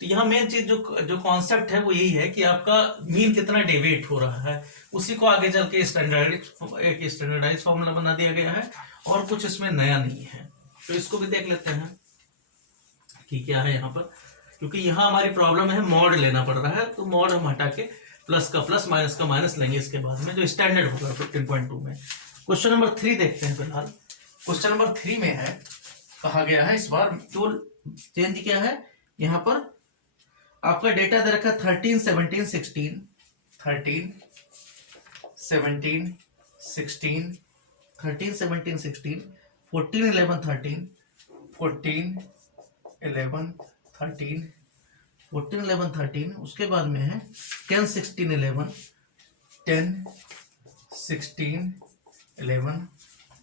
तो यहाँ मेन चीज जो कॉन्सेप्ट है वो यही है कि आपका मीन कितना डेविएट हो रहा है, उसी को आगे चल के स्टैंडर्डाइज फॉर्मूला बना दिया गया है, और कुछ इसमें नया नहीं है। तो इसको भी देख लेते हैं कि क्या है यहाँ पर, क्योंकि यहाँ हमारी प्रॉब्लम है मॉड लेना पड़ रहा है, तो मॉड हम हटा के प्लस का प्लस माइनस का माइनस लेंगे इसके बाद में, जो स्टैंडर्ड होगा 15.2 में। क्वेश्चन नंबर 3 देखते हैं फिलहाल। क्वेश्चन नंबर 3 में है, कहा गया है इस बार जो चेंज क्या है, यहाँ पर आपका डेटा दे रखा है 13, 17, 16, 13, 17, 16, 13, 17, 16, 14, 11, 13, 14, 11, 13, 14, 11, 13, उसके बाद में है 10, 16, 11, 10, 16, 11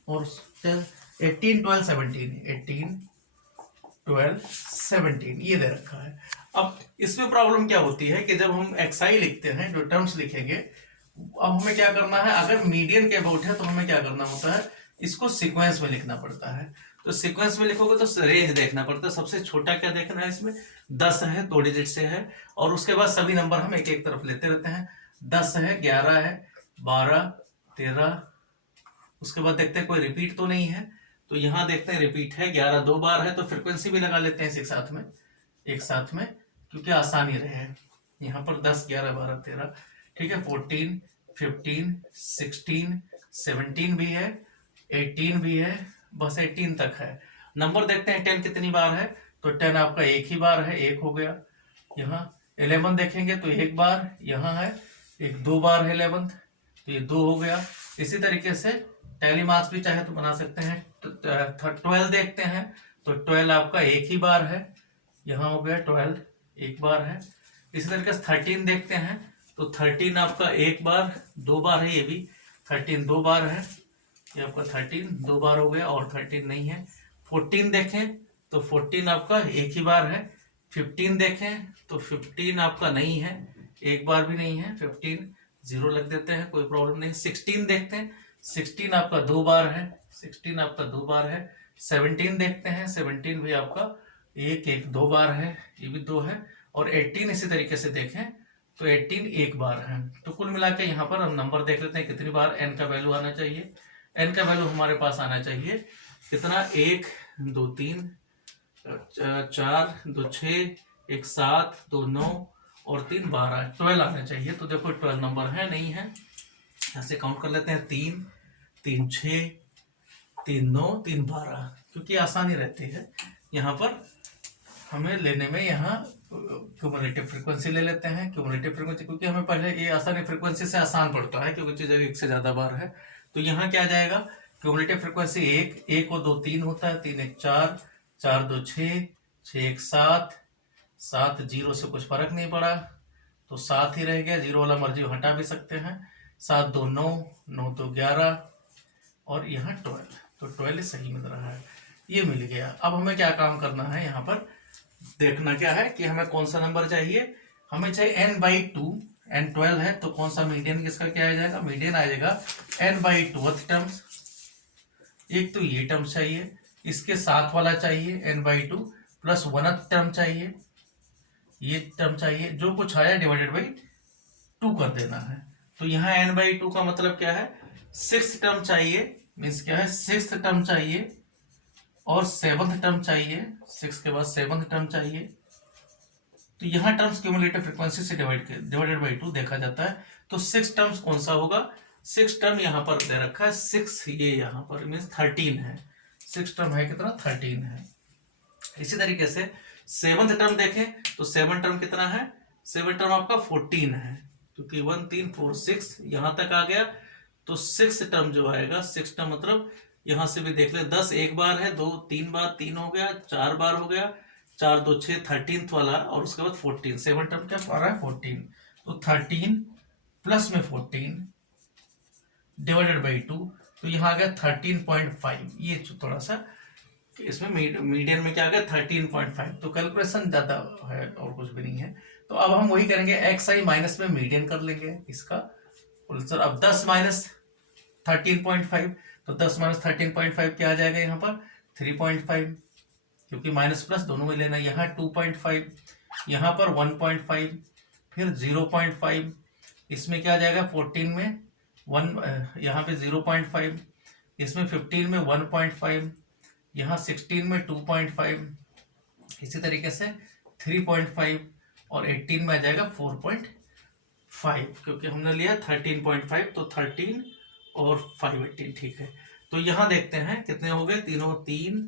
और 18, 12, 17, 18, 12, 17 ये दे रखा है। अब इसमें प्रॉब्लम क्या होती है कि जब हम एक्सआई लिखते हैं, जो टर्म्स लिखेंगे, अब हमें क्या करना है, अगर मीडियन के अबाउट है तो हमें क्या करना होता है, इसको सीक्वेंस में लिखना पड़ता है। तो सीक्वेंस में लिखोगे तो रेंज देखना पड़ता है, सबसे छोटा क्या देखना है इसमें, 10 है, 2 डिजिट से है, और उसके बाद सभी नंबर हम एक एक तरफ लेते रहते हैं। 10 है, 11 है, 12, 13, उसके बाद देखते हैं कोई रिपीट तो नहीं है, तो यहाँ देखते हैं रिपीट है, 11 2 बार है, तो फ्रीक्वेंसी भी लगा लेते हैं एक साथ में क्योंकि आसानी रहे। यहाँ पर 10, 11, 12, 13, ठीक है, 14, 15, 16, 17 भी है, 18 भी है, बस 18 तक है। नंबर देखते हैं 10 कितनी बार है, तो 10 आपका एक ही बार है, एक हो गया। यहाँ 11 देखेंगे तो एक बार, यहाँ है एक 2 बार है 11, तो ये 2 हो गया। इसी तरीके से टैली मार्क्स भी चाहे तो बना सकते हैं। 12 देखते हैं तो 12 आपका एक ही बार है, यहाँ हो गया 12 एक बार है। इसी तरीके से 13 देखते हैं तो 13 आपका एक बार, 2 बार है, ये भी 13 2 बार है, ये आपका 13 2 बार हो गया, और 13 नहीं है। 14 देखें तो 14 आपका एक ही बार है। 15 देखें तो 15 आपका नहीं है, एक बार भी नहीं है, 15 0 लग देते हैं, कोई प्रॉब्लम नहीं। 16 देखते हैं, 16 आपका 2 बार है, 16 आपका 2 बार है। 17 देखते हैं, 17 भी आपका एक 2 बार है, ये भी 2 है। और 18 इसी तरीके से देखें तो 18 एक बार है। तो कुल मिला के यहाँ पर हम नंबर देख लेते हैं कितनी बार n का वैल्यू आना चाहिए। n का वैल्यू हमारे पास आना चाहिए कितना, 1 2 3 4 2 6 1 7 2 9 और 3 12, 12 आना चाहिए। तो देखो 12 नंबर है नहीं है, यहाँ से काउंट कर लेते हैं, 3 3 6 3 9 3 12, क्योंकि आसानी रहती है यहाँ पर हमें लेने में। यहाँ क्यूमुलेटिव फ्रीक्वेंसी ले लेते हैं, क्यूमुलेटिव फ्रीक्वेंसी, क्योंकि हमें पहले ये आसानी फ्रीक्वेंसी से आसान पड़ता है, क्योंकि चीज़ एक से ज़्यादा बार है। तो यहाँ क्या जाएगा, क्यूमुलेटिव फ्रीक्वेंसी 1 और 2 3 होता है, 3 1 4, 4 2 6, 6 1 7, 7 0 से कुछ फर्क नहीं पड़ा तो 7 ही रह गया, 0 वाला मर्जी हटा भी सकते हैं। 7 2 9, 9 2 11 और यहाँ 12, तो 12 सही मिल रहा है, ये मिल गया। अब हमें क्या काम करना है, यहाँ पर देखना क्या है कि हमें कौन सा नंबर चाहिए, हमें चाहिए n/2, n 12 है, तो कौन सा मीडियन किसका क्या आ जाएगा, मीडियन आ जाएगा n/2th टर्म्स। एक तो ये टर्म चाहिए, इसके साथ वाला चाहिए n/2 प्लस 1th टर्म चाहिए, ये टर्म चाहिए, जो कुछ आया डिवाइडेड बाई 2 कर देना है। तो यहाँ n/2 का मतलब क्या है, 6th टर्म चाहिए, मीन्स क्या है 6th टर्म चाहिए और 7th टर्म चाहिए, 6 के बाद 7th टर्म चाहिए। तो यहाँ टर्म्स क्यूमुलेटिव फ्रीक्वेंसी से डिवाइडेड बाई 2 देखा जाता है। तो 6 टर्म्स कौन सा होगा, 6 टर्म यहाँ पर दे रखा है 6, ये यहाँ पर मीन्स 13 है, 6 टर्म है कितना, 13 है। इसी तरीके से 7th टर्म देखें तो 7 टर्म कितना है, 7 टर्म आपका 14 है, क्योंकि 1 3 4 6 यहाँ तक आ गया। तो 6 टर्म जो आएगा, 6 टर्म मतलब यहाँ से भी देख ले, 10 एक बार है, 2 3 बार, 3 हो गया, 4 बार हो गया, 4 2 6 13th वाला, और उसके बाद 14, 7 टर्म क्या आ रहा है 14, तो 13 प्लस में 14 डिवाइडेड बाई 2, तो यहाँ आ गया 13.5। ये थोड़ा सा इसमें मीडियन में क्या आ गया 13.5, तो कैलकुलेशन ज्यादा है और कुछ भी नहीं है। तो अब हम वही करेंगे, एक्स आई माइनस में मीडियन कर लेंगे इसका। अब 10 माइनस 13.5, तो 10 माइनस 13.5 क्या आ जाएगा यहाँ पर 3.5, क्योंकि माइनस प्लस दोनों में लेना। यहाँ 2.5, यहाँ पर 1.5, फिर 0.5, इसमें क्या आ जाएगा 14 में 1, यहाँ पे 0.5, इसमें 15 में 1.5, यहाँ 16 में 2.5, इसी तरीके से 3.5, और 18 में आ जाएगा 4.5, क्योंकि हमने लिया 13.5, तो 13 और 5 18, ठीक है। तो यहाँ देखते हैं कितने हो गए, तीनों 3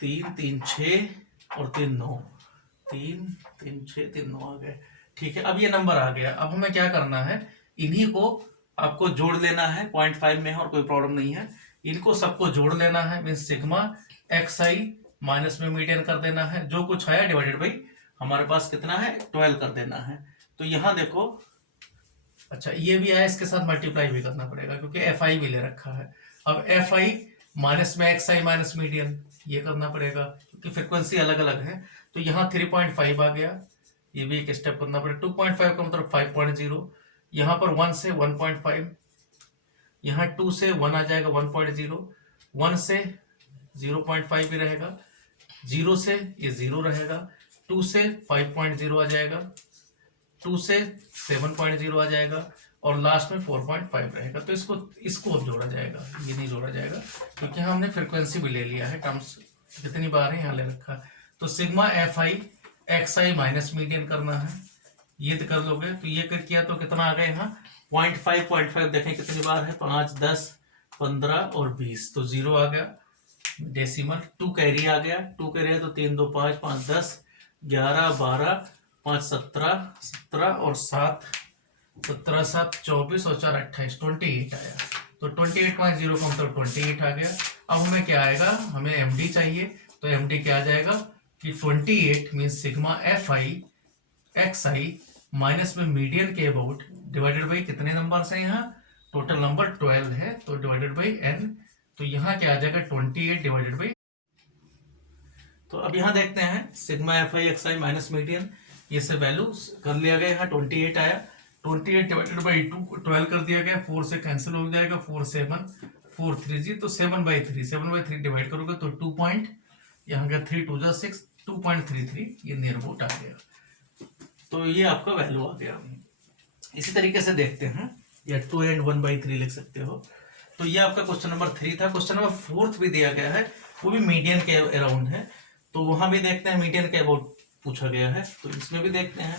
3 3 6 और 3 9, 3 3 6 3 9 आ गए, ठीक है। अब ये नंबर आ गया। अब हमें क्या करना है, इन्हीं को आपको जोड़ लेना है, 0.5 में है और कोई प्रॉब्लम नहीं है, इनको सबको जोड़ लेना है, mean sigma x i minus में मीडियन कर देना है, जो कुछ आया डिवाइडेड बाई हमारे पास कितना है 12 कर देना है। तो यहाँ देखो, अच्छा ये भी आया, इसके साथ मल्टीप्लाई भी करना पड़ेगा क्योंकि एफ आई भी ले रखा है। अब एफ आई माइनस में एक्स आई माइनस मीडियन, ये करना पड़ेगा क्योंकि फ्रिक्वेंसी अलग अलग है। तो यहाँ 3.5 आ गया, ये भी एक स्टेप करना पड़ेगा। 2.5 का मतलब 5.0, यहाँ पर 1 से 1.5, यहाँ 2 से 1 आ जाएगा 1.0, 1 से 0.5 भी रहेगा, 0 से ये 0 रहेगा, 2 से 5.0 आ जाएगा, 2 से 7.0 आ जाएगा, और लास्ट में 4.5 रहेगा। तो इसको अब जोड़ा जाएगा, ये नहीं जोड़ा जाएगा क्योंकि हमने फ्रिक्वेंसी भी ले लिया है, टर्म्स कितनी बार है यहाँ ले रखा है। तो sigma f I x i minus median करना है, ये कर लोगे तो ये कर किया तो कितना आ गया यहाँ 0.5 देखें कितनी बार है, 5 10 15 और 20, तो 0 आ गया डेसिमल। 2 कैरी आ गया, 2 कैरी है तो 3 2 5 5 10 11 12 5 17 17 और 7 17 7 24 और 4 28, 28 आया। तो 28.0 का मतलब 28 आ गया। अब हमें क्या आएगा, हमें एमडी चाहिए, तो एमडी क्या आ जाएगा कि 28 mean sigma f I x i minus में मीडियन के अबाउट डिवाइडेड बाई कितने नंबर है, यहाँ टोटल नंबर 12 है, तो डिवाइडेड बाई एन, तो यहाँ क्या आ जाएगा 28 डिवाइडेड बाई। तो अब यहाँ देखते हैं sigma f I x i minus median, ये सब वैल्यू कर लिया गया, यहाँ 28 आया, 28 डिवाइडेड बाई 12 कर दिया गया, 4 से कैंसिल हो जाएगा, 4 7 4 3 जी, तो 7/3 डिवाइड करोगे तो 2 पॉइंट, यहाँ का 3 2 6 2.33, ये नियर अबाउट आ गया। तो ये आपका वैल्यू आ गया। इसी तरीके से देखते हैं, या 2 and 1/3 लिख सकते हो। तो ये आपका क्वेश्चन नंबर 3 था। क्वेश्चन नंबर 4 भी दिया गया है, वो भी मीडियन के अराउंड है, तो वहां भी देखते हैं मीडियन के अबाउट पूछा गया है, तो इसमें भी देखते हैं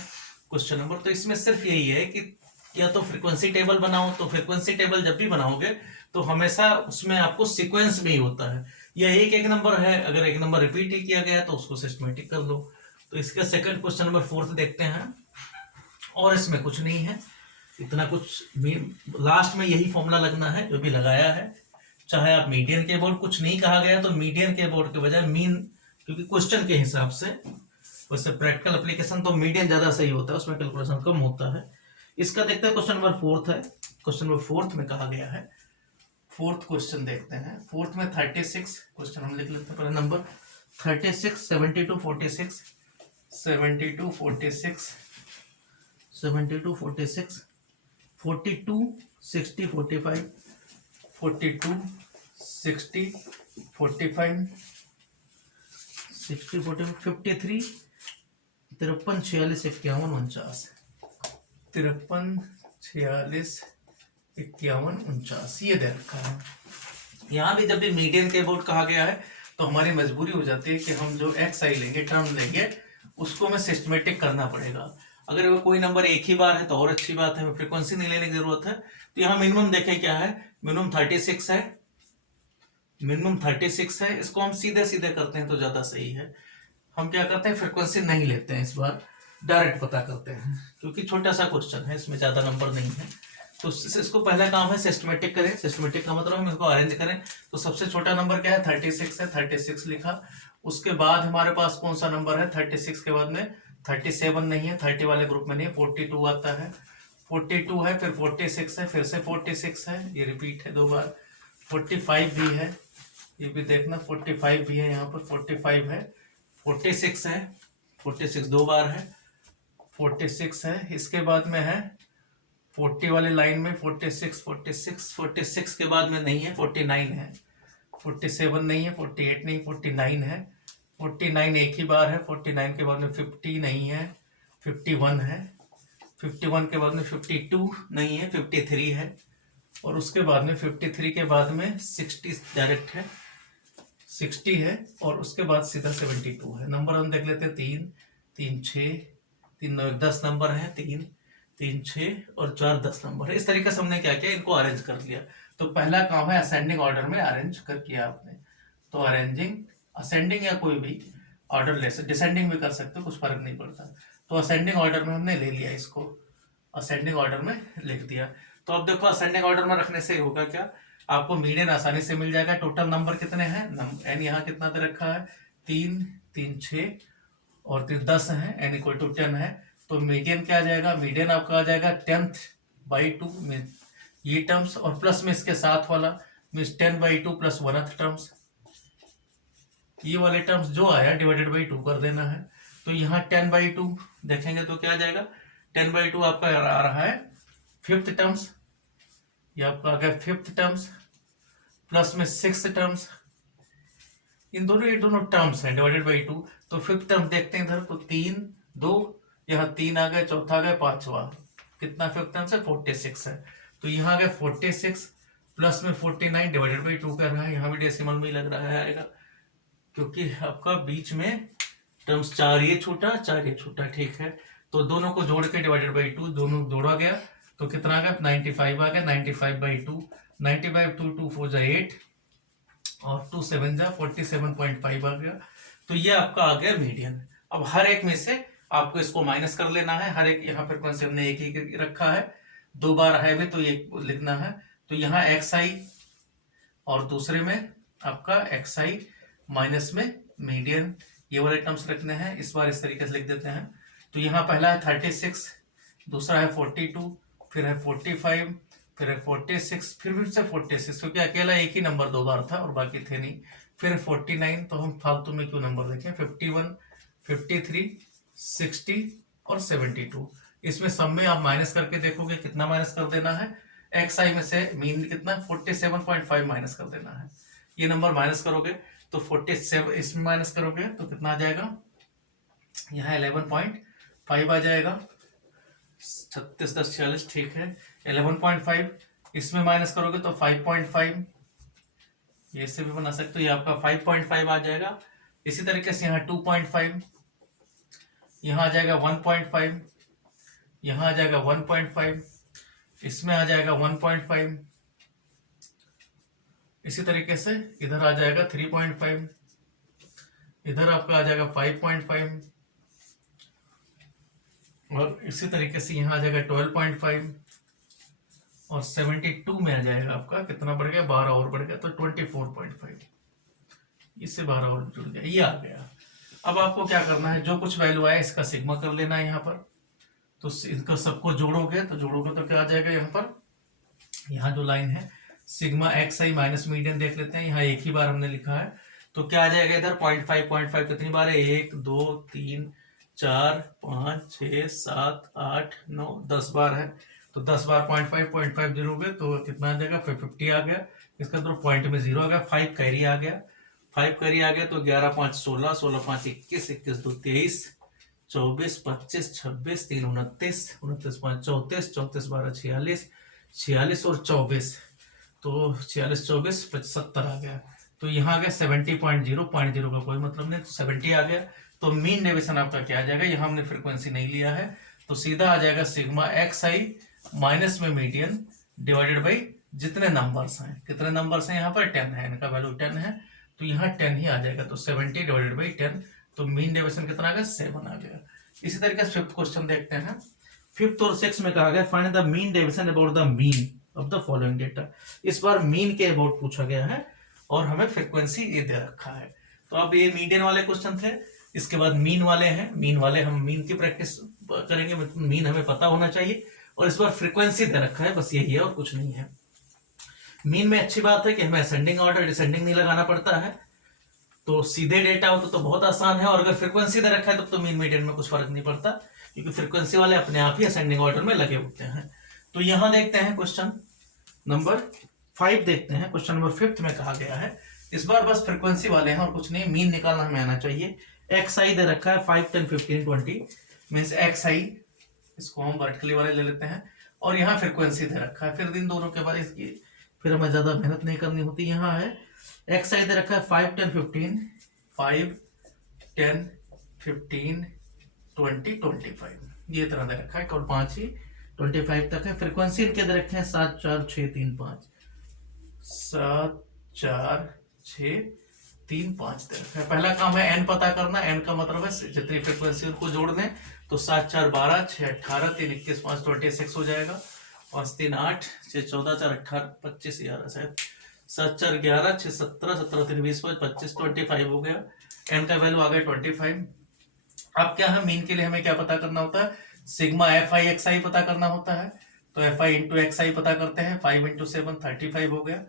क्वेश्चन नंबर। तो इसमें सिर्फ यही है कि या तो फ्रीक्वेंसी टेबल बनाओ, तो फ्रीक्वेंसी टेबल जब भी बनाओगे तो हमेशा उसमें आपको सीक्वेंस में ही होता है, या एक नंबर है, अगर एक नंबर रिपीट ही किया गया तो उसको सिस्टमेटिक कर लो। तो इसका सेकंड क्वेश्चन नंबर 4 देखते हैं, और इसमें कुछ नहीं है इतना कुछ, लास्ट में यही फॉर्मूला लगना है जो भी लगाया है, चाहे आप मीडियन के अबाउट, कुछ नहीं कहा गया तो मीडियन के अबाउट के बजाय मीन, क्योंकि क्वेश्चन के हिसाब से, वैसे प्रैक्टिकल एप्लीकेशन तो मीडियन ज्यादा सही होता है, उसमें कैलकुलेशन कम होता है। इसका देखते हैं क्वेश्चन नंबर 4 है। क्वेश्चन नंबर 4 में कहा गया है, 4th क्वेश्चन देखते हैं। 4th में 36 क्वेश्चन हम लिख लेते हैं, पहले नंबर 36 72 46 72 46 72 46 42 60 45 42 60 45 60 45 53 53 46 51 49 53 46 51 49, ये दे रखा है। यहाँ भी जब भी मीडियन के अबाउट कहा गया है तो हमारी मजबूरी हो जाती है कि हम जो एक्स आई लेंगे, टर्म लेंगे, उसको हमें सिस्टमेटिक करना पड़ेगा। अगर वो कोई नंबर एक ही बार है तो और अच्छी बात है, हमें फ्रीक्वेंसी नहीं लेने की जरूरत है। तो यहाँ मिनिमम देखें क्या है, मिनिमम 36 है, मिनिमम 36 है, इसको हम सीधे सीधे करते हैं तो ज्यादा सही है। हम क्या करते हैं, फ्रीक्वेंसी नहीं लेते हैं, इस बार डायरेक्ट पता करते हैं, क्योंकि छोटा सा क्वेश्चन है, इसमें ज्यादा नंबर नहीं है। तो इसको पहला काम है सिस्टमेटिक करें। सिस्टमेटिक का मतलब हम इसको अरेंज करें। तो सबसे छोटा नंबर क्या है, 36 है, 36 लिखा। उसके बाद हमारे पास कौन सा नंबर है, 36 के बाद में 37 नहीं है, 30 वाले ग्रुप में नहीं है, 42 आता है, 42 है, फिर 46 है, फिर से 46 है, ये रिपीट है 2 बार, 45 भी है, ये भी देखना 45 भी है, यहाँ पर 45 है, 46 है, 46 दो बार है, 46 है। इसके बाद में है 40 वाले लाइन में 46, 46, 46 के बाद में नहीं है, 49 है, 47 नहीं है, 48 नहीं, 49 है, 49 एक ही बार है, 49 के बाद में 50 नहीं है, 51 है, 51 के बाद में 52 नहीं है, 53 है, और उसके बाद में 53 के बाद में 60 डायरेक्ट है, 60 है, और उसके बाद सीधा 72 है। नंबर हम देख लेते हैं, 3, 3, 6, 3, 9, 10 नंबर है, 3, 3, 6 और 4 10 नंबर है। इस तरीके से हमने क्या किया, इनको अरेंज कर लिया। तो पहला काम है असेंडिंग ऑर्डर में अरेंज कर किया आपने। तो अरेंजिंग असेंडिंग या कोई भी ऑर्डर ले सकते, डिसेंडिंग भी कर सकते हो, कुछ फर्क नहीं पड़ता। तो असेंडिंग ऑर्डर में हमने ले लिया, इसको असेंडिंग ऑर्डर में लिख दिया। तो अब देखो असेंडिंग ऑर्डर में रखने से होगा क्या, आपको मीडियन आसानी से मिल जाएगा। टोटल नंबर कितने हैं, एन यहाँ कितना दे रखा है, 3, 3, 6 और 3 10 है, एन इक्वल टू 10 है। तो मीडियन क्या आ जाएगा, मीडियन आपका आ जाएगा 10/2 में ये टर्म्स, और प्लस में इसके साथ वाला मीन्स 10/2 प्लस 1th टर्म्स, ये वाले टर्म्स जो आया डिवाइडेड बाई 2 कर देना है। तो यहाँ 10/2 देखेंगे तो क्या आ जाएगा, 10/2 आपका आ रहा है 5th टर्म्स, ये आपका आ गया 5th टर्म्स, प्लस में 6th टर्म्स, इन दोनों ये दोनों टर्म्स हैं डिवाइडेड बाई 2। तो 5th टर्म देखते हैं इधर, तो 3, 2, यहाँ 3 आ गया, चौथा आ गया, पांचवा कितना 5th टर्म से 46 है। तो यहाँ आ गया 46 प्लस में 49 डिवाइडेड बाई 2 कर रहा है, यहाँ भी डेसिमल में ही लग रहा है आएगा, क्योंकि आपका बीच में टर्म्स 4 ये छोटा 4 ये छोटा, ठीक है। तो दोनों को जोड़ के डिवाइडेड बाई 2, दोनों जोड़ा गया तो कितना आ गया 95 आ गया, 95/2, 95 2 4 जा 8 और 2 7 जा 47.5 आ गया। तो ये आपका आ गया मीडियन। अब हर एक में से आपको इसको माइनस कर लेना है, हर एक यहाँ पर कौन से हमने एक ही रखा है, 2 बार है भी तो ये लिखना है। तो यहाँ xi और दूसरे में आपका xi माइनस में मीडियन, ये वाले टर्म्स रखने हैं, इस बार इस तरीके से लिख देते हैं। तो यहाँ पहला है 36, दूसरा है 42, फिर है 45, फिर है 46, फिर से 46, क्योंकि अकेला एक ही नंबर 2 बार था और बाकी थे नहीं। फिर 49, तो हम फालतू में क्यों नंबर देखें, 51, 53, 60 और 72। इसमें सब में आप माइनस करके देखोगे कितना माइनस कर देना है, एक्स आई में से मीन कितना 47.5 माइनस कर देना है। ये नंबर माइनस करोगे तो 47, इसमें माइनस करोगे तो कितना आ जाएगा, यहाँ 11.5 आ जाएगा, 36 10 46, ठीक है। 11.5 इसमें माइनस करोगे तो 5.5, ये से भी बना सकते हो, ये आपका 5.5 आ जाएगा। इसी तरीके से यहाँ 2.5, यहाँ आ जाएगा 1.5, यहाँ आ जाएगा 1.5, इसमें आ जाएगा 1.5, इसी तरीके से इधर आ जाएगा 3.5, इधर आपका आ जाएगा 5.5, और इसी तरीके से यहाँ आ जाएगा 12.5, और 72 में आ जाएगा आपका कितना बढ़ गया, 12 और बढ़ गया तो 24.5, इससे 12 और जुड़ गया, ये आ गया। अब आपको क्या करना है, जो कुछ वैल्यू आया इसका सिग्मा कर लेना है यहाँ पर। तो इनको सबको जोड़ोगे तो क्या आ जाएगा, यहाँ पर यहाँ जो लाइन है sigma x i minus median देख लेते हैं, यहाँ एक ही बार हमने लिखा है। तो क्या आ जाएगा इधर 0.5 कितनी बार है, 1 2 3 4 5 6 7 8 9 10 बार है। तो 10 बार 0.5 जोड़ोगे तो कितना आ जाएगा 50 आ गया, इसका तो पॉइंट में 0 आ गया, 5 कैरी आ गया, 5 कैरी आ गया तो 11 5 16, 16 5 21, 21 2 23, 24 25 26 3 29, 29 5 34, 34 12 46, 46 और 24, तो 46 24 70 आ गया। तो यहाँ आ गया 70.0 का कोई मतलब नहीं, तो 70 आ गया। तो मीन डेविएशन आपका क्या आ जाएगा, यहाँ हमने फ्रीक्वेंसी नहीं लिया है तो सीधा आ जाएगा सिग्मा एक्स आई माइनस में मीडियन डिवाइडेड बाई जितने नंबर्स हैं, कितने नंबर्स हैं यहाँ पर 10 है, इनका वैल्यू 10 है तो यहाँ 10 ही आ जाएगा। तो 70 डिवाइडेड बाई 10, तो मीन डेविएशन कितना आ गया 7 आ गया। इसी तरीके से 5th क्वेश्चन देखते हैं। 5th और 6th में कहा गया find the mean deviation about the mean of the following data. इस बार मीन के अबाउट पूछा गया है और हमें फ्रीक्वेंसी ये दे रखा है। तो अब ये मीडियन वाले क्वेश्चन थे, इसके बाद मीन वाले हैं। मीन वाले हम मीन की प्रैक्टिस करेंगे, मीन हमें पता होना चाहिए, और इस बार फ्रीक्वेंसी दे रखा है, बस यही है और कुछ नहीं है। मीन में अच्छी बात है कि हमें असेंडिंग ऑर्डर डिसेंडिंग नहीं लगाना पड़ता है, तो सीधे डेटा हो तो बहुत आसान है, और अगर फ्रीक्वेंसी दे रखा है तब तो मीन मीडियन में कुछ फर्क नहीं पड़ता, क्योंकि फ्रीक्वेंसी वाले अपने आप ही असेंडिंग ऑर्डर में लगे होते हैं। तो यहां देखते हैं क्वेश्चन नंबर 5 देखते हैं। क्वेश्चन नंबर 5 में कहा गया है, इस बार बस फ्रीक्वेंसी वाले हैं और कुछ नहीं, मीन निकालना हमें आना चाहिए। एक्स आई दे रखा है 5, 10, 15, 20 मीन्स एक्स आई, इसको हम वर्टिकली वाले ले लेते हैं, और यहाँ फ्रीक्वेंसी दे रखा है। फिर इन दोनों के बाद इसकी फिर हमें ज्यादा मेहनत नहीं करनी होती। यहाँ है एक्स आई दे रखा है 5, 10, 15, 5, 10, 15, 20, 25 ये तरह दे रखा है, और 5 ही 25 तक है। फ्रीक्वेंसी इनके दे रखे हैं 7, 4, 6, 3, 5, 7, 4, 6, 3, 5 दे रखा है। पहला काम है एन पता करना, एन का मतलब है जितनी फ्रीक्वेंसी उनको जोड़ दें, तो 7, 4, 12, 6, 18, 3, 21, 5, 26 हो जाएगा, 5, 3, 8, 6, 14, 4, 18, 25, 11 शायद, 7, 4, 11, 6, 17, 17, 3, 20, 25, 25 हो गया। एन का वैल्यू आ गया 25। अब क्या है, मीन के लिए हमें क्या पता करना होता है, सिग्मा एफ आई एक्स आई पता करना होता है। तो एफ आई इंटू एक्स आई पता करते हैं, 5 इंटू 7 35 हो गया।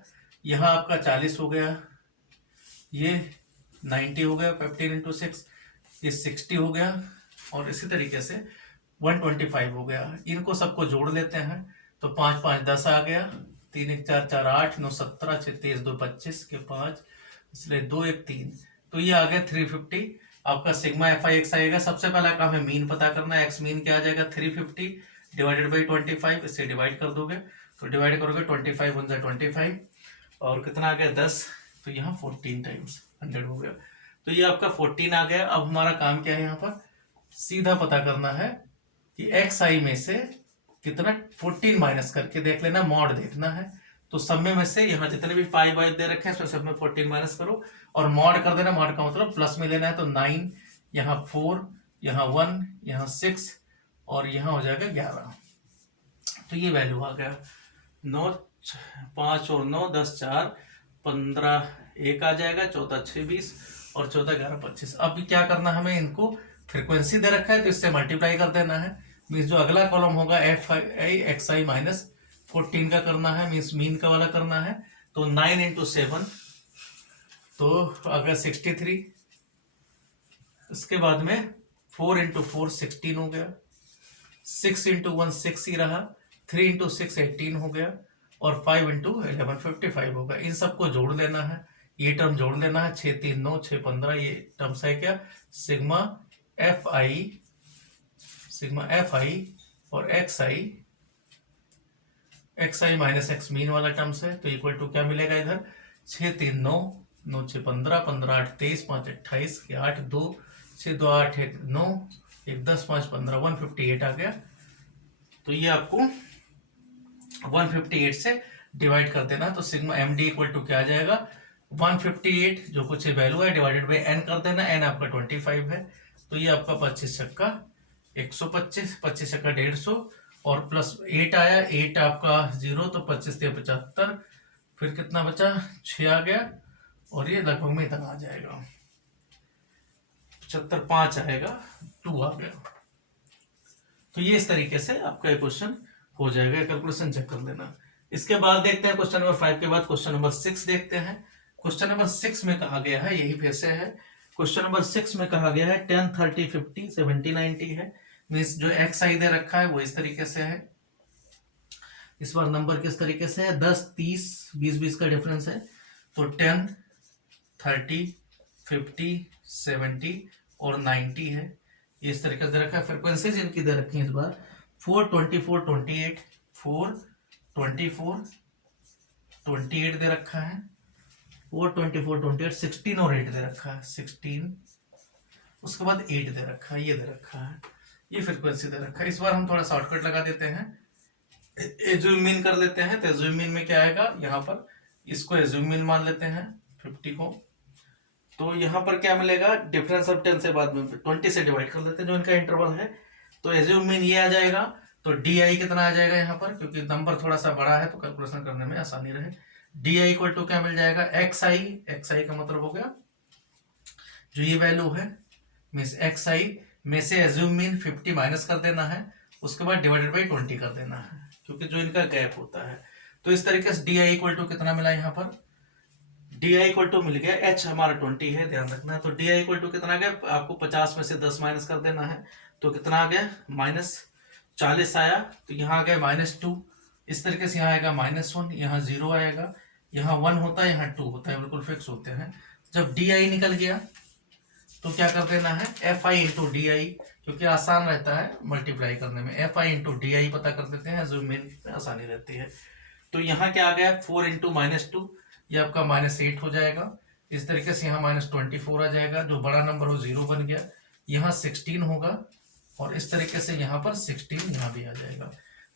यहाँ आपका 40 हो गया, ये 90 हो गया, 15 इंटू 6 ये 60 हो गया, और इसी तरीके से 125 हो गया। इनको सबको जोड़ लेते हैं, तो 5, 5, 10 आ गया, 3, 1, 4, 4, 8, 9, 17, 6, 23, 2, 25 के 5, इसलिए 2, 1, 3, तो ये आ गया 350। आपका सिग्मा एफ आई एक्स आएगा। सबसे पहला काम है मीन पता करना, एक्स मीन क्या आ जाएगा 350 डिवाइडेड बाई 25, इससे डिवाइड कर दोगे, तो डिवाइड करोगे 25 बन जाए 25, और कितना आ गया 10, तो यहाँ 14 टाइम्स 100 हो गया, तो ये आपका 14 आ गया। अब हमारा काम क्या है, यहाँ पर सीधा पता करना है कि एक्स आई में से कितना 14 माइनस करके देख लेना, मॉड देखना है। तो सब में से यहाँ जितने भी पाई बाई दे रखे हैं इसमें सब में 14 माइनस करो और मॉड कर देना। मॉड का मतलब प्लस में लेना है, तो 9, यहाँ 4, यहाँ 1, यहाँ 6, और यहाँ हो जाएगा 11। तो ये वैल्यू आ गया 9, 5 और 9, 10, 4, 15, 1 आ जाएगा, 14, 6, 20, और 14, 11, 25। अब क्या करना हमें, इनको फ्रीक्वेंसी दे रखा है तो इससे मल्टीप्लाई कर देना है। मीन्स जो अगला कॉलम होगा F I x i minus 14 का करना है, मीन्स मीन का वाला करना है। तो 9 इंटू 7 तो अगर 63, इसके बाद में 4 इंटू 4 16 हो गया, 6 इंटू 1 6 ही रहा, 3 इंटू 6 18 हो गया, और 5 इंटू 11 55 होगा। इन सबको जोड़ लेना है, ये टर्म जोड़ लेना है, 6, 3, 9, 6, 15 ये टर्म्स है क्या, सिग्मा एफ आई और x i minus x mean वाला टर्म्स है। तो इक्वल टू क्या मिलेगा इधर, 6, 3, 9, 9, 6, 15, 15, 8, 23, 5, 28, 8, 2, 6, 2, 8, 1, 9, 1, 10, 5, 15, 158 आ गया। तो ये आपको 158 से डिवाइड कर देना, तो sigma m d equal to क्या आ जाएगा 158, जो कुछ वैल्यू है डिवाइडेड बाई एन कर देना, एन आपका 25 है। तो ये आपका 25 छक्का 125, 25 छक्का 150, और प्लस 8 आया, 8 आपका 0, तो 25 से 75, फिर कितना बचा 6 आ गया, और ये लगभग में इतना आ जाएगा 75, 5 आएगा, 2 आ गया। तो ये इस तरीके से आपका क्वेश्चन हो जाएगा, कैलकुलेशन चेक कर लेना। इसके बाद देखते हैं क्वेश्चन नंबर 5 के बाद क्वेश्चन नंबर 6 देखते हैं। क्वेश्चन नंबर 6 में कहा गया है, यही फिर से है, क्वेश्चन नंबर 6 में कहा गया है 10, 30, 50, 70, 90 है। मीन्स जो एक्स आई दे रखा है वो इस तरीके से है, इस बार नंबर किस तरीके से है 10, 30, 20, 20 का डिफरेंस है। तो 10, 30, 50, 70 और 90 है, ये इस तरीके से दे रखा है। फ्रिक्वेंसीज इनकी दे रखी है इस बार 4, 24, 28, 4, 24, 28 दे रखा है, 4, 24, 28, 16 और 8 दे रखा है, 16, उसके बाद 8 दे रखा है, ये दे रखा है, ये फ्रिक्वेंसी दे रखा है। इस बार हम थोड़ा शॉर्टकट लगा देते हैं, एज्यूम मीन कर लेते हैं। तो एज्यूम मीन में क्या आएगा, यहाँ पर इसको एज्यूम मीन मान लेते हैं 50 को, तो यहाँ पर क्या मिलेगा, डिफरेंस ऑफ 10 से बाद में 20 से डिवाइड कर लेते हैं जो इनका इंटरवल है। तो एज्यूम मीन ये आ जाएगा, तो डी आई कितना आ जाएगा यहाँ पर, क्योंकि नंबर थोड़ा सा बड़ा है तो कैलकुलेशन करने में आसानी रहे। डी आई इक्वल टू क्या मिल जाएगा, एक्स आई का मतलब हो गया जो ये वैल्यू है, मीन्स एक्स आई में से एज्यूम मीन 50 माइनस कर देना है, उसके बाद डिवाइडेड बाई 20 कर देना है, क्योंकि जो इनका गैप होता है। तो इस तरीके से डी आई इक्वल टू कितना मिला यहाँ पर, डी आई इक्वल टू मिल गया, एच हमारा 20 है, ध्यान रखना है। तो डी आई इक्वल टू कितना आ गया, आपको 50 में से 10 माइनस कर देना है, तो कितना आ गया, -40 आया। तो यहाँ आ गया -2, इस तरीके से यहाँ आएगा -1, यहाँ 0 आएगा, यहाँ 1 होता है, यहाँ 2 होता है, बिल्कुल फिक्स होते हैं। जब डी आई निकल गया तो क्या कर देना है, एफ आई इंटू डी आई, क्योंकि आसान रहता है मल्टीप्लाई करने में, एफ आई इंटू डी आई पता कर देते हैं, जो मेन आसानी रहती है। तो यहाँ क्या आ गया, 4 इंटू -2, ये आपका -8 हो जाएगा। इस तरीके से यहाँ -24 आ जाएगा, जो बड़ा नंबर हो 0 बन गया, यहाँ 16 होगा, और इस तरीके से यहाँ पर 16 यहाँ भी आ जाएगा।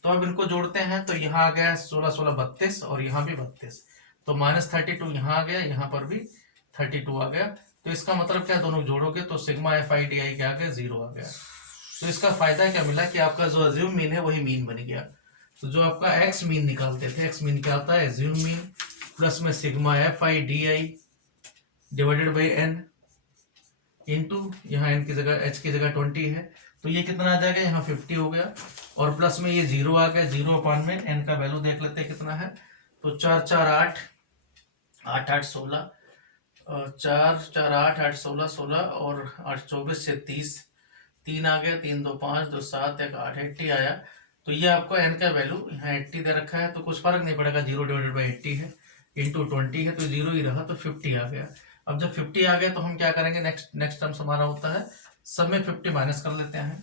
तो अब इनको जोड़ते हैं, तो यहाँ आ गया 16 16 32, और यहाँ भी 32, तो -32 यहाँ आ गया, यहाँ पर भी 32 आ गया। तो इसका मतलब क्या, दोनों जोड़ोगे तो सिग्मा एफ आई डी आई क्या आ गया, 0 आ गया। तो इसका फायदा क्या मिला कि आपका जो अज्यूम मीन है वही मीन बन गया। तो जो आपका एक्स मीन निकालते थे, एक्स मीन क्या होता है, अज्यूम मीन प्लस में sigma f i d i divided by n into, यहाँ एन की जगह एच की जगह 20 है, तो ये कितना आ जाएगा, यहाँ 50 हो गया, और प्लस में ये 0 आ गया, 0 अपान में एन का वैल्यू देख लेते हैं कितना है। तो 4 4 8 8 8 16, 4 4 8 8 16 16, और 8 24 से 30, 3 आ गया, 3 2 5 2 7 1 8 80 आया। तो ये आपको एन का वैल्यू यहाँ 80 दे रखा है, तो कुछ फर्क नहीं पड़ेगा, 0 डिवाइडेड बाई 80 है, इंटू 20 है, तो 0 ही रहा, तो 50 आ गया। अब जब 50 आ गया तो हम क्या करेंगे, नेक्स्ट टर्म्स हमारा होता है, सब में 50 माइनस कर लेते हैं।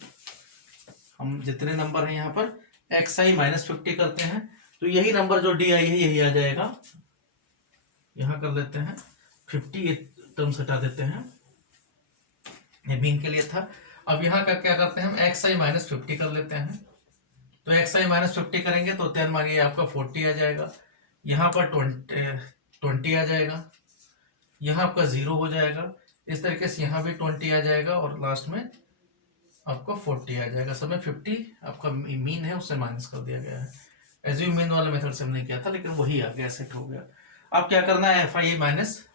हम जितने नंबर हैं यहाँ पर एक्स आई -50 करते हैं, तो यही नंबर जो डी आई है यही आ जाएगा। यहाँ कर लेते हैं 50, टर्म्स हटा देते हैं, ये मीन के लिए था। अब यहाँ का क्या करते हैं हम, एक्स आई -50 कर लेते हैं, तो एक्स आई -50 करेंगे तो 10 मानिए आपका 40 आ जाएगा, यहाँ पर 20 आ जाएगा, यहाँ आपका 0 हो जाएगा, इस तरीके से यहाँ भी 20 आ जाएगा, और लास्ट में आपको 40 आ जाएगा। सब में 50 आपका मीन है उससे माइनस कर दिया गया है। एज्यूम मीन वाले मेथड से हमने किया था, लेकिन वही आ गया, सेट हो गया। अब क्या करना है, एफ आई माइनस,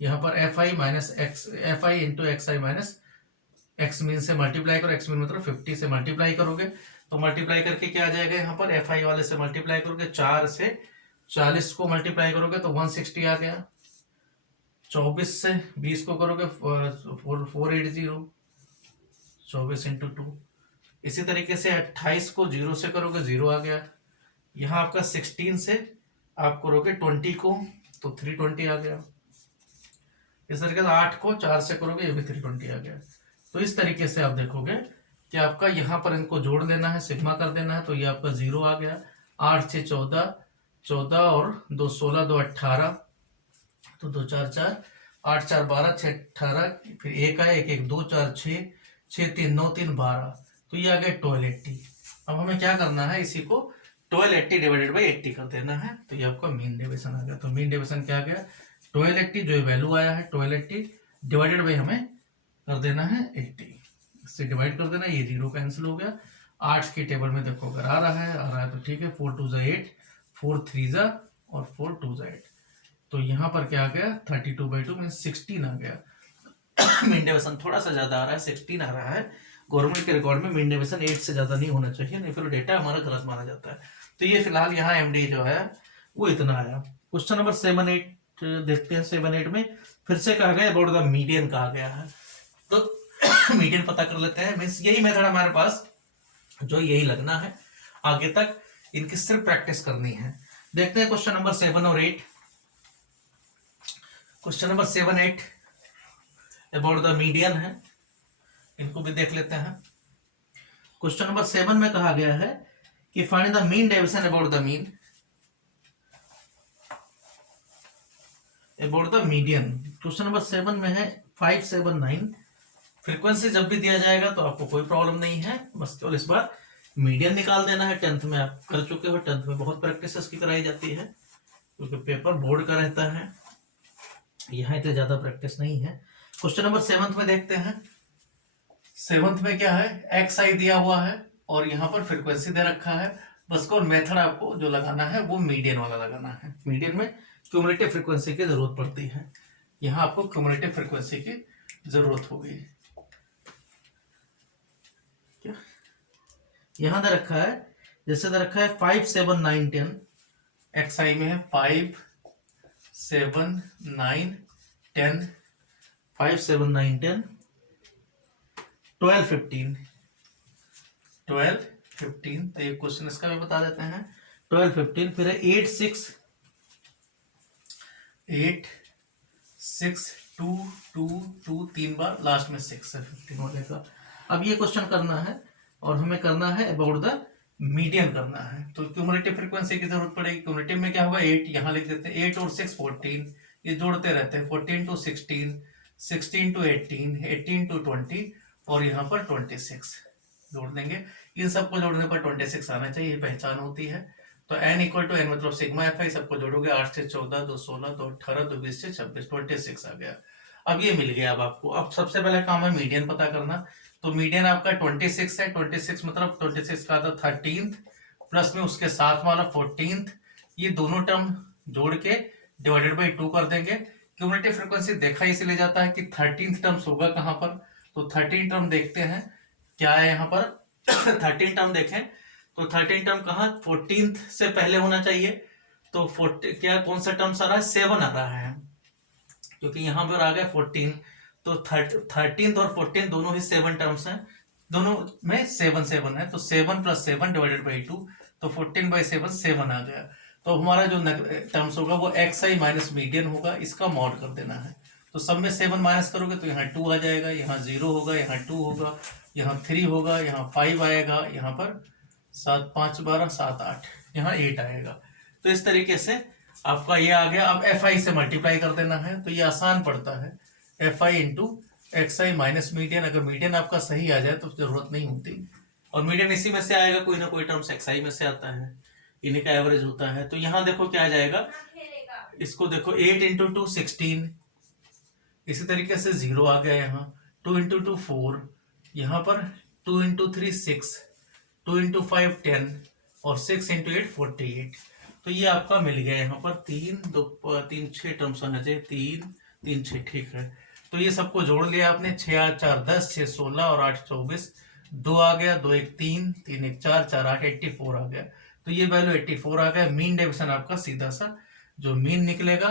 यहाँ पर F I minus x, F i into x i minus x mean से मल्टीप्लाई करो, एक्स मीन मतलब 50 से मल्टीप्लाई करोगे, तो मल्टीप्लाई करके क्या आ जाएगा, यहाँ पर एफ आई वाले से मल्टीप्लाई करोगे, 4 से 40 को मल्टीप्लाई करोगे तो 160 आ गया, 24 से 20 को करोगे 480, 24 इंटू 2। इसी तरीके से 28 को 0 से करोगे, 0 आ गया, यहाँ आपका 16 से आप करोगे 20 को, तो 320 आ गया। इस तरीके से 8 को 4 से करोगे, ये भी 320 आ गया। तो इस तरीके से आप देखोगे कि आपका यहाँ पर इनको जोड़ लेना है, सिग्मा कर देना है, तो ये आपका 0 आ गया। 8 6 14, 14 और 2 16, 2 18, तो 2 4 4, 8 4 12, 6 18, फिर 1 आया, 1 1 2 4 6, 6 3 9 3 12, तो ये आ गया 1280। अब हमें क्या करना है, इसी को 1280 डिवाइडेड बाई 80 कर देना है, तो ये आपका मीन डेविएशन आ गया। तो मीन डेविएशन क्या आ गया, 1280, जो वैल्यू आया है 1280 डिवाइडेड बाई हमें कर देना है 80, इससे डिवाइड कर देना, ये 0 कैंसिल हो गया। 8 की टेबल में देखो अगर आ रहा है तो ठीक है, 4 2 8, 4 3 और 4 2 8, तो यहाँ पर क्या आ गया, 32/2 मीन 16 आ गया। मीन डेविएशन थोड़ा सा ज्यादा आ रहा है, 16 आ रहा है। गवर्नमेंट के रिकॉर्ड में मीन डेविएशन 8 से ज्यादा नहीं होना चाहिए, नहीं फिर डेटा हमारा गलत माना जाता है। तो ये फिलहाल यहाँ एमडी जो है वो इतना आया। क्वेश्चन नंबर 7 8 देखते हैं। 7 8 में फिर से कहा गया अबाउट द मीडियन कहा गया है, तो मीडियन पता कर लेते हैं। मीन्स यही मेथड हमारे पास जो यही लगना है, आगे तक इनकी सिर्फ प्रैक्टिस करनी है। देखते हैं क्वेश्चन नंबर 7 और 8। Question number 7 8 about the median है, इनको भी देख लेते हैं। क्वेश्चन नंबर 7 में कहा गया है कि find the mean deviation about the mean about the median. Question number 7 में है 5 7 9। फ्रीक्वेंसी जब भी दिया जाएगा तो आपको कोई प्रॉब्लम नहीं है, बस केवल इस बार मीडियन निकाल देना है। 10th में आप कर चुके हो, 10th में बहुत प्रैक्टिस इसकी कराई जाती है क्योंकि पेपर बोर्ड का रहता है, यहाँ इतनी ज्यादा प्रैक्टिस नहीं है। क्वेश्चन नंबर 7 में देखते हैं। 7 में क्या है, एक्स आई दिया हुआ है और यहाँ पर फ्रीक्वेंसी दे रखा है। बस को मेथड आपको जो लगाना है वो मीडियन वाला लगाना है। मीडियन में क्यूमुलेटिव फ्रीक्वेंसी की जरूरत पड़ती है, यहाँ आपको क्यूमुलेटिव फ्रीक्वेंसी की जरूरत होगी। यहाँ दे रखा है, जैसे दे रखा है 5 7 9 10, एक्स आई में है 5 7 9 10, 5 7 9 10 12 15, 12 15। तो ये क्वेश्चन इसका भी बता देते हैं। 12 15 फिर है 8 6 8 6 2 2 2 3 बार, लास्ट में 6 है 15 वाले का। अब ये क्वेश्चन करना है और हमें करना है अबाउट द मीडियन करना है। तो क्यूमुलेटिव फ्रीक्वेंसी की जरूरत पड़ेगी। क्यूमुलेटिव में क्या होगा, 8 यहाँ लिख देते हैं, 8 और 6 14, ये जोड़ते रहते हैं, 14 to 16, 16 to 18, 18 to 20 और यहाँ पर 26 जोड़ देंगे। इन सबको जोड़ने पर 26 आना चाहिए, ये पहचान होती है। तो n इक्वल टू एन मतलब सिग्मा एफ आई, सबको जोड़ोगे 8 से 14, 2 16, 2 18, 2 20 से 26, 26 आ गया। अब ये मिल गया। अब आपको अब सबसे पहले काम है मीडियन पता करना। तो मीडियन आपका 26 है, 26 मतलब 26 का था 13th प्लस में उसके साथ वाला 14th, ये दोनों टर्म जोड़ के डिवाइडेड बाई 2 कर देंगे। क्यूमुलेटिव फ्रीक्वेंसी देखा इसलिए जाता है कि 13th टर्म्स होगा कहाँ पर। तो 13 टर्म देखते हैं क्या है यहाँ पर। 13 टर्म देखें तो 13 टर्म कहाँ, 14th से पहले होना चाहिए। तो 40 क्या कौन सा टर्म आ रहा है, 7 आ रहा है, क्योंकि यहाँ पर आ गया 14। तो 13th और 14 दोनों ही 7 टर्म्स हैं, दोनों में 7 7 है। तो 7 + 7 डिवाइडेड बाई 2, तो 14/7 7 आ गया। तो हमारा जो टर्म्स होगा वो एक्स आई माइनस मीडियन होगा, इसका मॉड कर देना है। तो सब में 7 माइनस करोगे तो यहाँ 2 आ जाएगा, यहाँ 0 होगा, यहाँ 2 होगा, यहाँ 3 होगा, यहाँ 5 आएगा, यहाँ पर 7 5 12 7 8, यहाँ 8 आएगा। तो इस तरीके से आपका ये आ गया। अब एफ आई से मल्टीप्लाई कर देना है, तो ये आसान पड़ता है, f i into x i minus median. अगर मीडियन आपका सही आ जाए तो जरूरत नहीं होती, और मीडियन इसी में से आएगा, कोई ना कोई टर्म्स एक्स आई में से आता है, इन्हीं का एवरेज होता है। तो यहाँ देखो क्या आ जाएगा, इसको देखो 8 इंटू 2 16, इसी तरीके से 0 आ गया यहाँ, 2 इंटू 2 4, यहाँ पर 2 इंटू 3 6, 2 इंटू 5 10 और 6 इंटू 8 48। तो ये आपका मिल गया यहाँ पर 3 2 3 6 टर्म्स आना चाहिए, 3 3 6 ठीक है। तो ये सबको जोड़ लिया आपने, 6 8 4 10, 6 16 और 8 24, 2 आ गया, 2 1 3, 3 1 4, 4 8 84 आ गया। तो ये वैल्यू 84 आ गया। मीन डेविएशन आपका सीधा सा जो मीन निकलेगा,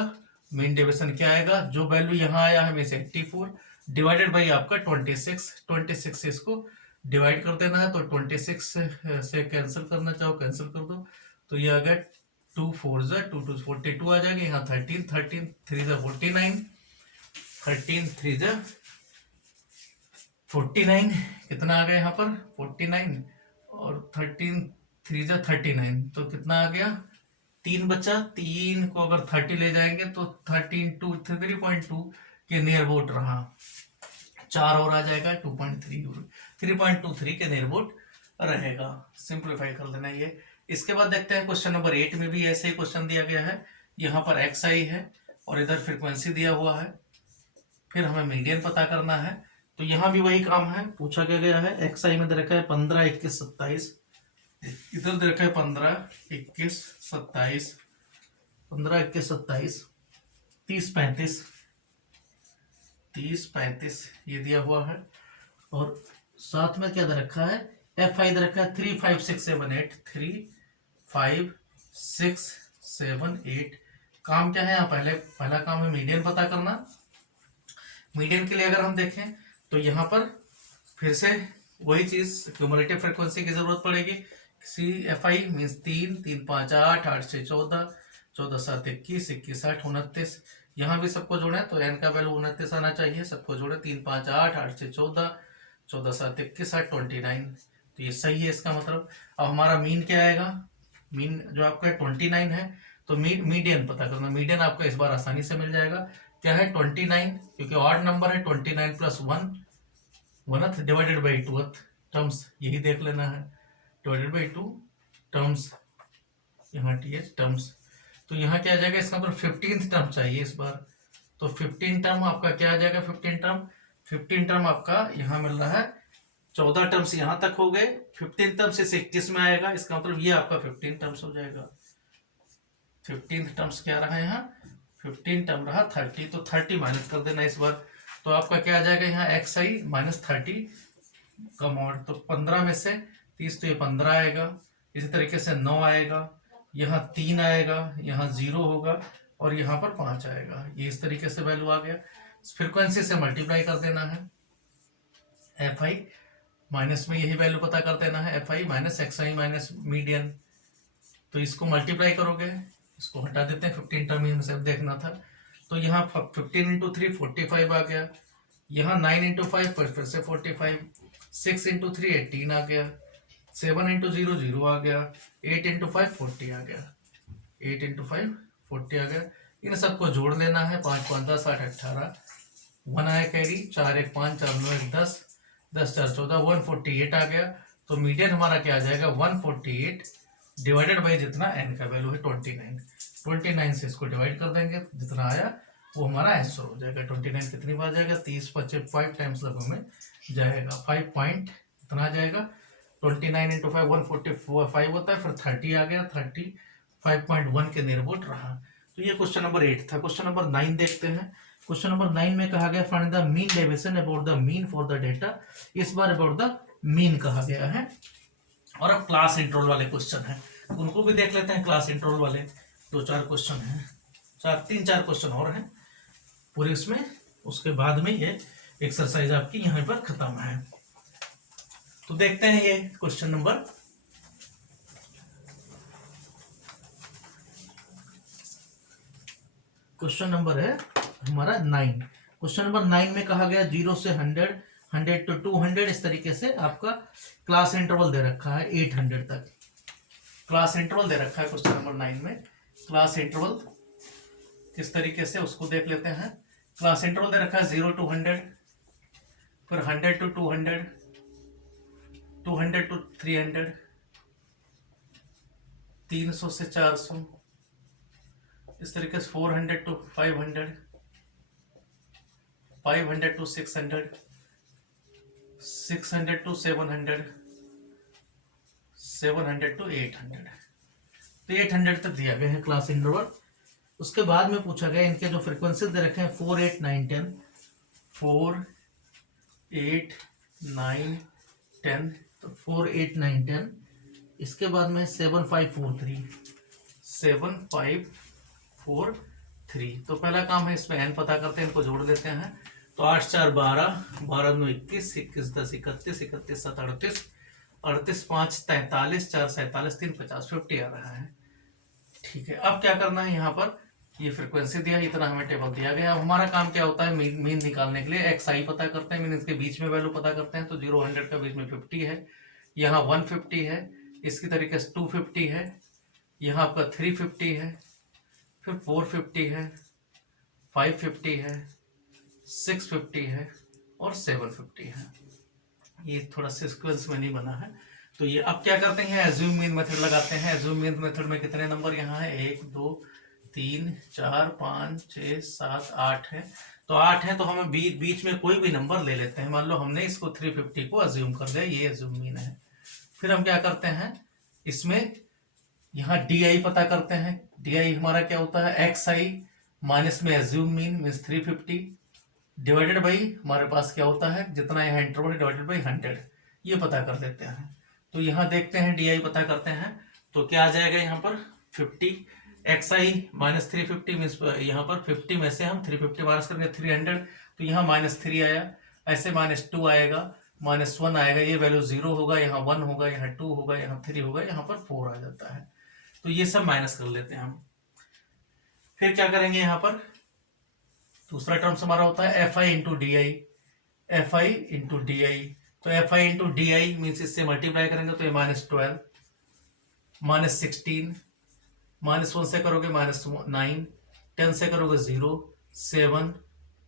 मीन डेविएशन क्या आएगा, जो वैल्यू यहाँ आया है में से 84 डिवाइडेड बाई आपका 26, 26 से इसको डिवाइड कर देना है। तो 26 से कैंसिल करना चाहो कैंसिल कर दो, तो ये आ गया 2 4 2 2 42 आ जाएगा। यहाँ 13 13 3 49, 13 3 49, कितना आ गया यहाँ पर 49 और 13 3 39, तो कितना आ गया 3 बचा। 3 को अगर 30 ले जाएंगे तो 13 2 3.2 के नियर अबाउट रहा, 4 और आ जाएगा 2.3 3.23 के नियर अबाउट रहेगा। सिंप्लीफाई कर देना ये। इसके बाद देखते हैं क्वेश्चन नंबर 8 में भी ऐसे ही क्वेश्चन दिया गया है। यहाँ पर एक्स आई है और इधर फ्रीक्वेंसी दिया हुआ है, फिर हमें मीडियन पता करना है। तो यहाँ भी वही काम है, पूछा क्या गया है, एक्स आई में दे रखा है 15 21 27, इधर दे रखा है 15 21 27, 15 21 27, 30 35, 30 35 ये दिया हुआ है। और साथ में क्या दे रखा है, एफ आई दे रखा है 3 5 6 7 8, 3 5 6 7 8। काम क्या है यहाँ, पहला काम है मीडियन पता करना। मीडियन के लिए अगर हम देखें तो यहाँ पर फिर से वही चीज, क्यूमुलेटिव फ्रीक्वेंसी की जरूरत पड़ेगी। सी एफ आई मीन्स 3 3 5 8, 8 से 14, 14 7 21, 21 8 29, यहाँ भी सबको जोड़े तो एन का वैल्यू 29 आना चाहिए। सबको जोड़े 3 5 8, 8 से 14, 14 7 21 8 29, तो ये सही है इसका मतलब। अब हमारा मीन क्या आएगा, मीन जो आपका 29 है, तो मीडियन पता करना। मीडियन आपका इस बार आसानी से मिल जाएगा, क्या है 29, क्योंकि ऑड नंबर है, 29 plus 1 1th divided by 2th terms, यही देख लेना है, डिवाइडेड बाई 2 टर्म्स, यहाँ टीएच टर्म्स। तो यहाँ क्या आ जाएगा, इसका मतलब 15th टर्म चाहिए इस बार। तो 15 टर्म आपका क्या आ जाएगा, 15 टर्म आपका यहाँ मिल रहा है, 14 टर्म्स यहाँ तक हो गए, 15 टर्म से 21 में आएगा, इसका मतलब ये आपका 15 टर्म्स हो जाएगा। 15th टर्म्स क्या रहा है यहाँ, 15 टर्म रहा 30, तो 30 माइनस कर देना इस बार। तो आपका क्या आ जाएगा यहाँ एक्स आई माइनस 30 का मॉड। तो 15 में से 30, तो ये 15 आएगा, इसी तरीके से 9 आएगा, यहाँ 3 आएगा, यहाँ 0 होगा और यहाँ पर 5 आएगा। ये इस तरीके से वैल्यू आ गया। फ्रीक्वेंसी से मल्टीप्लाई कर देना है, एफ आई माइनस में यही वैल्यू पता कर देना है, f I minus x i minus median. तो इसको मल्टीप्लाई करोगे, इसको हटा देते हैं, 15 टर्म में से देखना था। तो यहाँ 15 इंटू 3 45 आ गया, यहाँ 9 इंटू 5 फिर से 45, 6 इंटू 3 18 आ गया, 7 इंटू 0 0 आ गया, 8 इंटू 5 40 आ गया, 8 इंटू 5 40 आ गया। इन सबको जोड़ लेना है, 5 5 10 8 18, 1 आया कैरी, 4 1 5 4 9 1 10, 10 4 14, 148 आ गया। तो मीडियन हमारा क्या आ जाएगा, 148 डिवाइडेड बाई जितना एन का वैल्यू है 29 से इसको डिवाइड कर देंगे, जितना आया वो हमारा आंसर हो जाएगा। 29 कितनी बार जाएगा, 30 25 5 टाइम्स लगभग में जाएगा, 5 पॉइंट इतना आ जाएगा। 29 इंटू 5 145 होता है, फिर 30 आ गया, 35.1 के नियर अबाउट रहा। तो ये क्वेश्चन नंबर 8 था। क्वेश्चन नंबर 9 देखते हैं। क्वेश्चन नंबर 9 में कहा गया find the mean deviation about the mean for the data. इस बार अबाउट द मीन कहा गया है। और अब क्लास इंटरवल वाले क्वेश्चन हैं, उनको भी देख लेते हैं। क्लास इंटरवल वाले 2-4 क्वेश्चन हैं, 3-4 क्वेश्चन और हैं पूरे इसमें। उसके बाद में ये एक्सरसाइज आपकी यहाँ पर खत्म है। तो देखते हैं ये क्वेश्चन नंबर है हमारा 9। क्वेश्चन नंबर 9 में कहा गया 0 से 100, 100 to 200, इस तरीके से आपका क्लास इंटरवल दे रखा है 800 तक। क्लास इंटरवल दे रखा है क्वेश्चन नंबर 9 में। क्लास इंटरवल किस तरीके से उसको देख लेते हैं। क्लास इंटरवल दे रखा है 0 to 100, फिर 100 to 200, 200 to 300, 300 से 400, इस तरीके से 400 to 500, 500 to 600, 600 to 700, 700 to 800। तो 800 तक दिया गया है क्लास इंटरवल। उसके बाद में पूछा गया इनके जो फ्रीक्वेंसी दे रखे हैं 4 8 9 10, 4 8 9 10, तो 4 8 9 10। इसके बाद में 7 5 4 3, 7 5 4 3। तो पहला काम है इसमें एन पता करते हैं, इनको जोड़ देते हैं। तो 8 4 12, 12 9 21, 21 10 31, 31 7 38, 38 5 43, 4 47, 3 50, 50 आ रहा है। ठीक है, अब क्या करना है, यहाँ पर ये फ्रीक्वेंसी दिया, इतना हमें टेबल दिया गया। अब हमारा काम क्या होता है, मीन निकालने के लिए एक्स आई पता करते हैं, मीन इसके बीच में वैल्यू पता करते हैं। तो 0 100 का बीच में 50 है, यहाँ 150 है, इसकी तरीके से 250 है, यहाँ आपका 350 है, फिर 450 है, 550 है, 650 है और 750 है। ये थोड़ा सीक्वेंस में नहीं बना है। तो ये अब क्या करते हैं, एज्यूम मीन मेथड लगाते हैं। एज्यूम मीन मेथड में कितने नंबर यहाँ है, 1 2 3 4 5 6 7 8 है। तो 8 है, तो हमें बीच में कोई भी नंबर ले लेते हैं। मान लो हमने इसको 350 को एज्यूम कर दिया, ये एज्यूम मीन है। फिर हम क्या करते हैं, इसमें यहाँ डी आई पता करते हैं। डी आई हमारा क्या होता है, एक्स आई माइनस में assume mean means 350 divided by हमारे पास क्या होता है, जितना यहाँ इंटरवल डिवाइडेड बाई 100, ये पता कर देते हैं। तो यहाँ देखते हैं डी आई पता करते हैं, तो क्या आ जाएगा यहाँ पर 50 एक्स आई माइनस 350 मीन्स यहाँ पर 50 में से हम 350 माइनस करेंगे 300, तो यहाँ -3 आया, ऐसे -2 आएगा, -1 आएगा, ये वैल्यू 0 होगा, यहाँ 1 होगा, यहाँ 2 होगा, यहाँ 3 होगा, यहाँ पर 4 आ जाता है। तो ये सब माइनस कर लेते हैं हम। फिर क्या करेंगे, यहाँ पर दूसरा टर्म्स हमारा होता है f i into d i, f i into d i. तो f i into d i means इससे मल्टीप्लाई करेंगे तो ये -12, -16, -1 से करोगे -9, 10 से करोगे 0 7,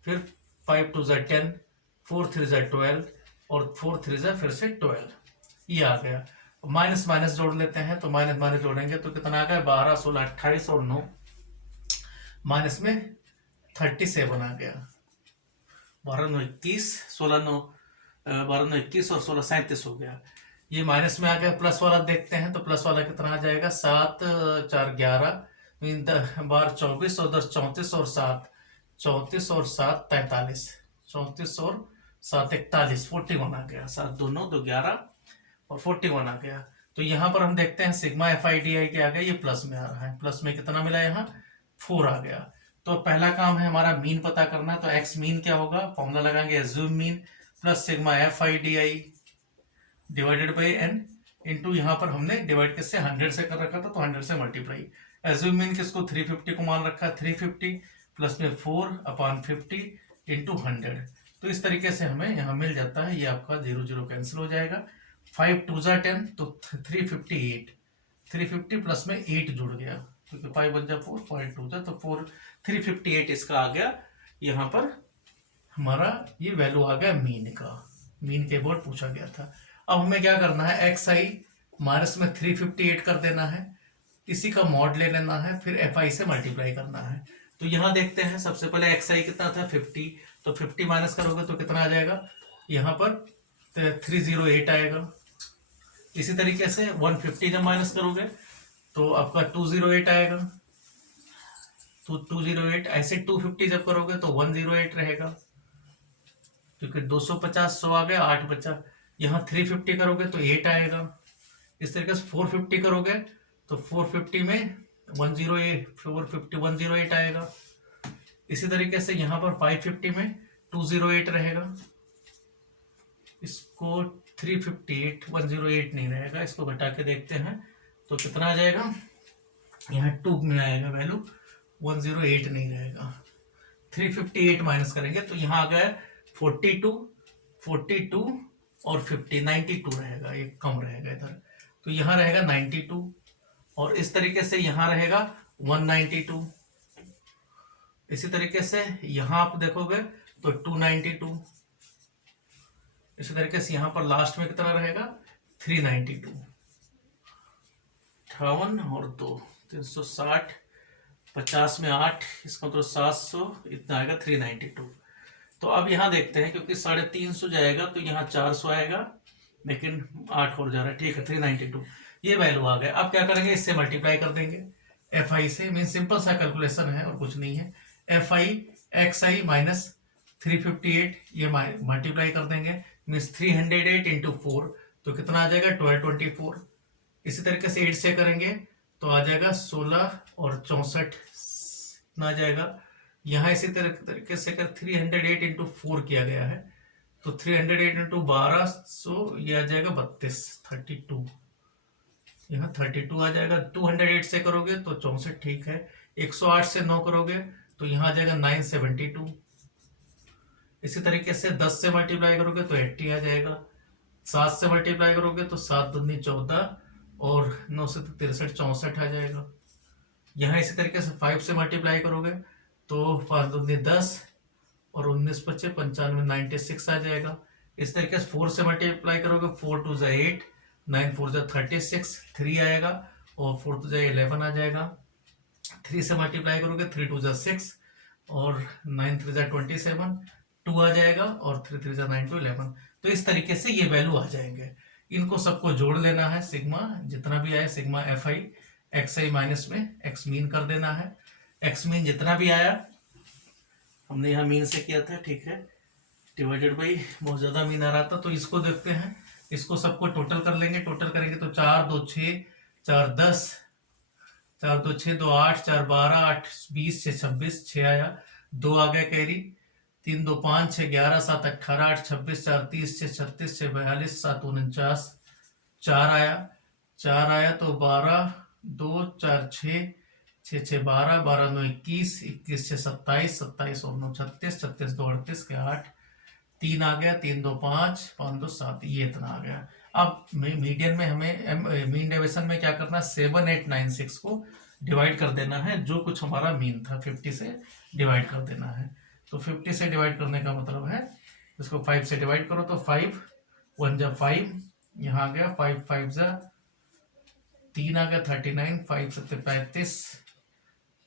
फिर 5 2 10, 4 3 12 और 4 3 फिर से 12, ये आ गया। माइनस माइनस जोड़ लेते हैं, तो माइनस माइनस जोड़ेंगे तो कितना आ गया, 12 16 28 और 9, माइनस में 37 आ गया, 12 9 21, 16 9 12 9 21 और 16 37 हो गया। ये माइनस में आ गया। प्लस वाला देखते हैं, तो प्लस वाला कितना आ जाएगा, 7 4 11, 12 24 और 10 34 और 7 34 और 7 43, 34 और 7 41, 41 आ गया। 7 2 9 2 11 और 41 आ गया। तो यहाँ पर हम देखते हैं सिग्मा एफ आई डी आई के आ गया, ये प्लस में आ रहा है, प्लस में कितना मिला यहाँ 4 आ गया। तो पहला काम है हमारा मीन पता करना, तो एक्स मीन क्या होगा, फॉर्मूला लगाएंगे assume mean plus sigma f i d i divided by n into, यहाँ पर हमने डिवाइड किससे 100 से कर रखा था तो 100 से मल्टीप्लाई। एज्यूम मीन किसको 350 को मान रखा है, 350 प्लस में 4/50 इंटू 100। तो इस तरीके से हमें यहाँ मिल जाता है, ये आपका 0 0 कैंसिल हो जाएगा, 5 2 जा 10 तो 358, 350 प्लस में 8 जुड़ गया क्योंकि 5 1 जा 4, 5 2 जा तो 4, 358 इसका आ गया। यहाँ पर हमारा ये वैल्यू आ गया मीन का, मीन के बोर्ड पूछा गया था। अब हमें क्या करना है, एक्स आई माइनस में 358 कर देना है, इसी का मॉड ले लेना है, फिर एफ आई से मल्टीप्लाई करना है। तो यहाँ देखते हैं सबसे पहले एक्स आई कितना था 50, तो 50 माइनस करोगे तो कितना आ जाएगा, यहाँ पर 308 आएगा। इसी तरीके से 150 जब माइनस करोगे तो आपका 208 आएगा, तो 208, ऐसे 250 जब करोगे तो 108 रहेगा क्योंकि 250 100 आ गया, 8 बचा। यहाँ 350 करोगे तो 8 आएगा। इस तरीके से 450 करोगे तो 450 में 108, 450 108 आएगा। इसी तरीके से यहाँ पर 550 में 208 रहेगा, इसको 358 108 नहीं रहेगा, इसको घटा के देखते हैं तो कितना आ जाएगा, यहाँ 2 में आएगा वैल्यू, 108 नहीं रहेगा। 358 माइनस करेंगे तो यहाँ आ गया 42 42 और 50, 92 रहेगा, ये कम रहेगा इधर, तो यहाँ रहेगा 92 और इस तरीके से यहाँ रहेगा 192। इसी तरीके से यहाँ आप देखोगे तो 292। इसी तरीके से यहाँ पर लास्ट में कितना रहेगा 392, 58 और 2 360, 50 में 8, इसका मतलब 700, इतना आएगा 392। तो अब यहाँ देखते हैं क्योंकि 350 जाएगा तो यहाँ 400 आएगा, लेकिन 8 और जा रहा है, ठीक है 392 ये वैल्यू आ गया। अब क्या करेंगे, इससे मल्टीप्लाई कर देंगे एफ आई से, मीन सिंपल सा कैलकुलेशन है और कुछ नहीं है। F I x i minus 358 ये मल्टीप्लाई कर देंगे, मीन्स 308 इंटू 4 तो कितना आ जाएगा 1224। इसी तरीके से 8 से करेंगे तो आ जाएगा 16 और 64 इतना आ जाएगा। यहाँ इसी तरीके से अगर 308 इंटू 4 किया गया है तो 308 इंटू 1200 ये आ जाएगा 32, यहाँ 32 आ जाएगा। 208 से करोगे तो 64 ठीक है, 108 से 9 करोगे तो यहाँ आ जाएगा 972। इसी तरीके से 10 से मल्टीप्लाई करोगे तो 80 आ जाएगा, 7 से मल्टीप्लाई करोगे तो 7 दूनी 14 और 9 से 63 64 आ जाएगा। यहाँ इसी तरीके से 5 से मल्टीप्लाई करोगे तो 5 दूनी 10 और 19 बचे 95 96 आ जाएगा। इस तरीके से 4 से मल्टीप्लाई करोगे 4 2 8, 9 4 36 3 आएगा और 4 2 11 आ जाएगा। 3 से मल्टीप्लाई करोगे 3 2 6 और 9 3 27 2 आ जाएगा और 3 3 9 2 11। तो इस तरीके से ये वैल्यू आ जाएंगे, इनको सबको जोड़ लेना है, सिग्मा जितना भी आए sigma f I x i minus में एक्स मीन कर देना है। एक्स मीन जितना भी आया हमने यहाँ मीन से किया था, ठीक है, डिवाइडेड बाई बहुत ज़्यादा मीन आ रहा था तो इसको देखते हैं, इसको सबको टोटल कर लेंगे। टोटल करेंगे तो 4 2 6 4 10, 4 2 6 2 8, 4 12 8 20 6 26 6 आया, 2 आ गया कैरी, 3 2 5 6 11 7 18 8 26 4 30 6 36 6 42 7 49 4 आया, 4 आया तो 12 2 4 6 6 6 12 12 9 21 21 6 27 27 और 9 36 36 2 38 के 8, 3 आ गया, 3 2 5 5 2 7 ये इतना आ गया। अब मीडियन में हमें मीन डेविएशन में क्या करना है, 7 8 9 6 को डिवाइड कर देना है, जो कुछ हमारा मीन था 50 से डिवाइड कर देना है। तो 50 से डिवाइड करने का मतलब है इसको 5 से डिवाइड करो तो 5 1 जा 5, यहाँ आ गया 5 5 जा 3 आ गया 39, 5 7 35,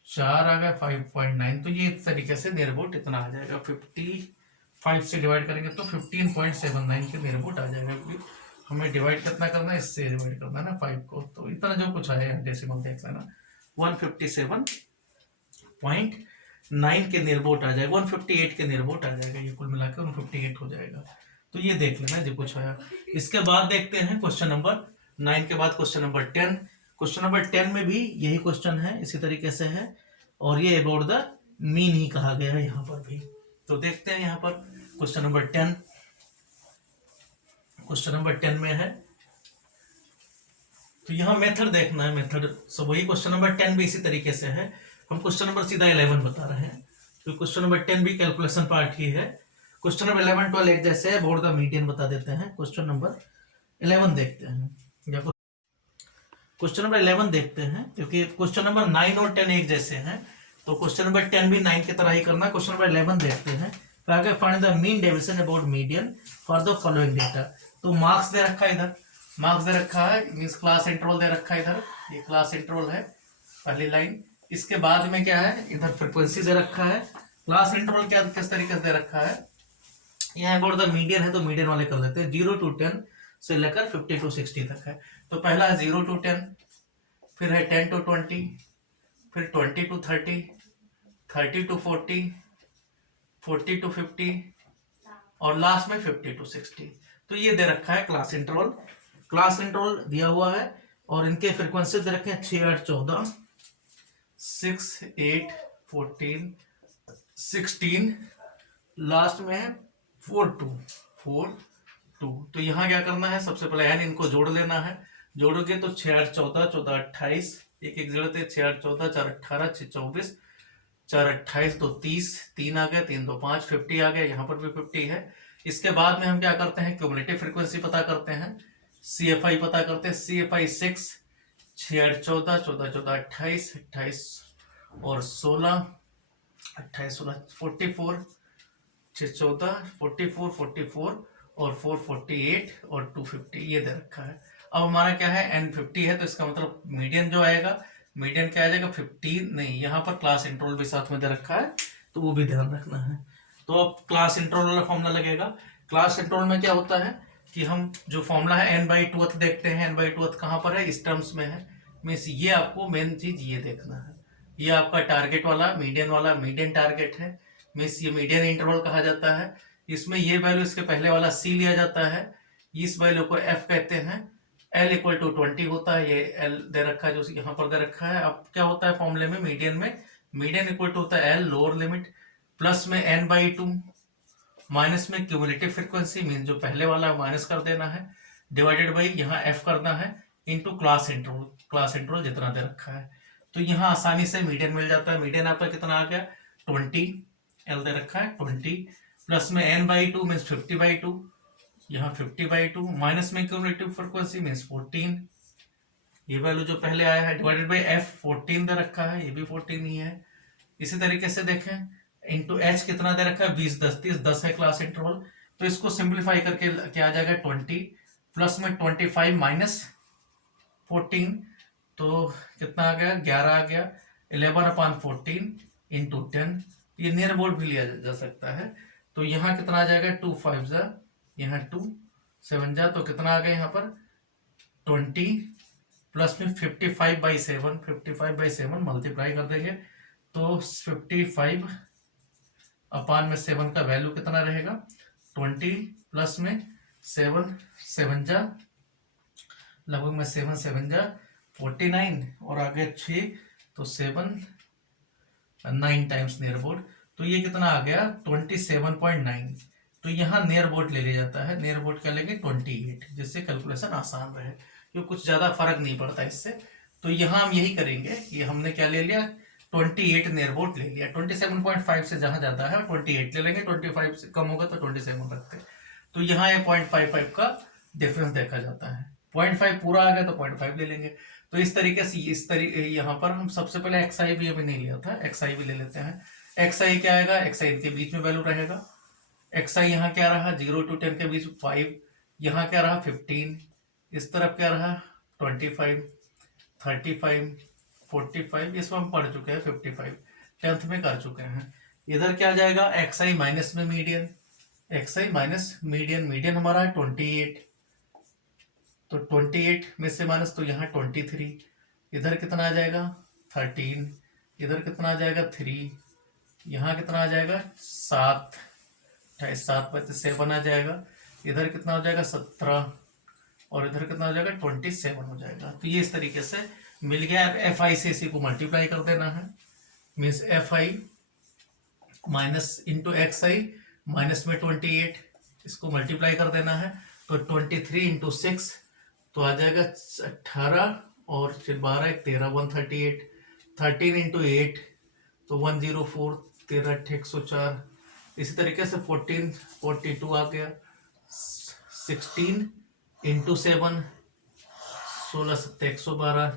4 आ गया 5.9। तो ये इस तरीके से नियर अबाउट इतना आ जाएगा, 55 से डिवाइड करेंगे तो 15.79 के नियर अबाउट आ जाएगा, क्योंकि हमें डिवाइड कितना करना है, इससे डिवाइड करना है ना 5 को, तो इतना जो कुछ आया डेसिमल देख लेना, 157.9 के नियर अबाउट आ जाएगा, 158 के नियर अबाउट आ जाएगा, ये कुल मिलाकर 158 हो जाएगा। तो ये देख लेना जो कुछ आया। इसके बाद देखते हैं क्वेश्चन नंबर 9 के बाद क्वेश्चन नंबर 10। क्वेश्चन नंबर 10 में भी यही क्वेश्चन है, इसी तरीके से है, और ये अबाउट द मीन ही कहा गया है यहाँ पर भी। तो देखते हैं यहाँ पर क्वेश्चन नंबर 10। क्वेश्चन नंबर 10 में है, तो यहाँ मेथड देखना है, मेथड सब वही। क्वेश्चन नंबर 10 भी इसी तरीके से है। हम क्वेश्चन नंबर सीधा 11 बता रहे हैं, तो क्वेश्चन नंबर 10 भी कैलकुलेशन पार्ट ही है। क्वेश्चन नंबर 11, 12 एक जैसे है, बोर्ड का मीडियन बता देते हैं। क्वेश्चन नंबर 11 देखते हैं, या क्वेश्चन नंबर 11 देखते हैं, क्योंकि क्वेश्चन नंबर 9 और 10 एक जैसे हैं, तो क्वेश्चन नंबर 10 भी 9 की तरह ही करना। क्वेश्चन नंबर 11 देखते हैं। आगे find the mean deviation about median for the following data. तो मार्क्स दे रखा है इधर, मार्क्स दे रखा है, मींस क्लास इंटरवल दे रखा है इधर, ये क्लास इंटरवल है पहली लाइन। इसके बाद में क्या है, इधर फ्रीक्वेंसी दे रखा है। क्लास इंटरवल क्या किस तरीके से दे रखा है, यहाँ अबाउट द मीडियन है, तो मीडियन वाले कर लेते हैं। 0 to 10 से लेकर 50 to 60 तक है। तो पहला है 0 to 10, फिर है 10 to 20, फिर 20 to 30, 30 to 40, 40 to 50, और लास्ट में 50 to 60। तो ये दे रखा है क्लास इंटरवल। क्लास इंटरवल दिया हुआ है, और इनके फ्रीक्वेंसी दे रखे हैं 6, 8, 14, 6, 8, 14, 16, लास्ट में है 4, 2, 4, 2। तो यहाँ क्या करना है, सबसे पहले एन इनको जोड़ लेना है। जोड़ोगे तो 6, 8, 14, 14, 28, एक एक जोड़ते 6, 8, 14, 4, 18, 6, 24, 4, 28, तो 30, 3 आ गया, 3, 2, 5, 50 आ गया, यहाँ पर भी 50 है। इसके बाद में हम क्या करते हैं, क्यूमुलेटिव फ्रीक्वेंसी पता करते हैं, CFI पता करते हैं। CFI 6, 6, 8, 14, 14, 14, 28, 28 और 16, 28, 16, 44, 6, 14, 44, 44 और 4, 48 और 250, ये दे रखा है। अब हमारा क्या है, N50 है, तो इसका मतलब मीडियन जो आएगा, मीडियन क्या आ जाएगा 15, नहीं, यहाँ पर क्लास इंटरवल भी साथ में दे रखा है, तो वो भी ध्यान रखना है। तो अब क्लास इंटरवल वाला फॉर्मूला लगेगा। क्लास इंटरवल में क्या होता है कि हम जो फॉर्मूला है n/2 देखते हैं। n/2 कहाँ पर है, इस टर्म्स में है। मीन्स ये आपको मेन चीज ये देखना है, ये आपका टारगेट वाला मीडियन टारगेट है। मीन्स ये मीडियन इंटरवल कहा जाता है। इसमें ये वैल्यू इसके पहले वाला C लिया जाता है, इस वैल्यू को F कहते हैं। L इक्वल टू 20 होता है, ये L दे रखा है, जो यहाँ पर दे रखा है। अब क्या होता है फॉर्मूले में, मीडियन इक्वल टू होता है L लोअर लिमिट, प्लस में n/2, माइनस में क्यूमुलेटिव फ्रीक्वेंसी, मीन जो पहले वाला है माइनस कर देना है, डिवाइडेड बाई यहाँ F करना है, इनटू क्लास इंटरवल जितना दे रखा है। तो यहाँ आसानी से मीडियन मिल जाता है। मीडियन आपका कितना आ गया 20, L दे रखा है 20, प्लस में n/2 मीन्स 50/2, यहाँ 50/2, माइनस में क्यूमुलेटिव फ्रीक्वेंसी मीन्स 14, ये वैल्यू जो पहले आया है, डिवाइडेड बाई F 14 दे रखा है, ये भी 14 ही है। इसी तरीके से देखें, इंटू H कितना दे रखा है 20, 10, 30, 10 है क्लास इंटरवल। तो इसको सिंप्लीफाई करके क्या आ जाएगा 20, प्लस में 25 माइनस 14, तो कितना आ गया 11 आ गया, 11/14 इंटू 10। ये नियर अबाउट भी लिया जा सकता है। तो यहाँ कितना आ जाएगा 2 5 जा, यहाँ 2 7 जा, तो कितना आ गया यहाँ पर 20, प्लस में 55/7, 55/7 मल्टीप्लाई कर देंगे, तो 55 अपान में 7 का वैल्यू कितना रहेगा 20, प्लस में 7, 7 जा, लगभग में 7, 7 जा 49, और आगे 6, तो 7, 9 टाइम्स नियर अबाउट, तो ये कितना आ गया 27.9। तो यहाँ नियर अबाउट ले लिया जाता है, नियर अबाउट क्या लेंगे 28, जिससे कैलकुलेशन आसान रहे, क्योंकि कुछ ज़्यादा फर्क नहीं पड़ता इससे। तो यहाँ हम यही करेंगे, ये हमने क्या ले लिया 28 नियर अबाउट ले लिया। 27.5 से जहाँ ज़्यादा है 28 ले लेंगे, 25 से कम होगा तो 27 रखते हैं। तो यहाँ ये 0.55 का डिफरेंस देखा जाता है, 0.5 पूरा आ गया तो 0.5 ले लेंगे। तो इस तरीके से यहाँ पर हम सबसे पहले XI भी अभी नहीं लिया था, XI भी ले लेते हैं। XI क्या आएगा, XI इनके बीच में वैल्यू रहेगा। XI यहाँ क्या रहा 0 to 10 के बीच 5, यहाँ क्या रहा 15, इस तरफ क्या रहा 25, 35, 45, इसमें हम पढ़ चुके हैं 55, 10th में कर चुके हैं। इधर क्या आ जाएगा XI माइनस में मीडियन, XI माइनस मीडियन हमारा है 28, तो 28 में से माइनस, तो यहाँ 23, इधर कितना आ जाएगा 13, इधर कितना आ जाएगा 3, यहाँ कितना आ जाएगा 7, 7 में से 7 आ जाएगा, इधर कितना हो जाएगा 17, और इधर कितना हो जाएगा 27 हो जाएगा। तो ये इस तरीके से मिल गया। एफ आई से इसी को मल्टीप्लाई कर देना है, means F I minus into x i minus में 28, इसको मल्टीप्लाई कर देना है। तो 23 इंटू 6 तो आ जाएगा 18 और फिर 12 13 138, 13 इंटू 8 तो 104, 13 8 104। इसी तरीके से 14 42 आ गया, 16 इंटू 7 16 7 112।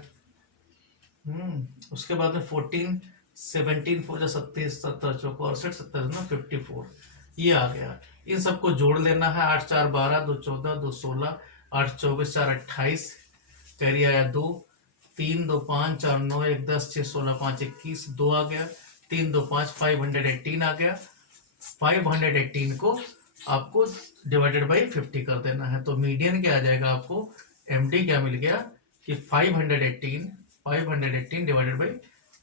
उसके बाद में 14 17 4 37 17 चौको 68 70 ना 54, ये आ गया। इन सबको जोड़ लेना है। 8 4 12 2 14 2 16 8 24 4 28, कैरी आया 2, 3 2 5 4 9 1 10 6 16 5 21, 2 आ गया, 3 2 5 518 आ गया। 518 को आपको डिवाइडेड बाई 50 कर देना है। तो मीडियन क्या आ जाएगा आपको, एमडी क्या मिल गया कि 518 डिवाइडेड बाई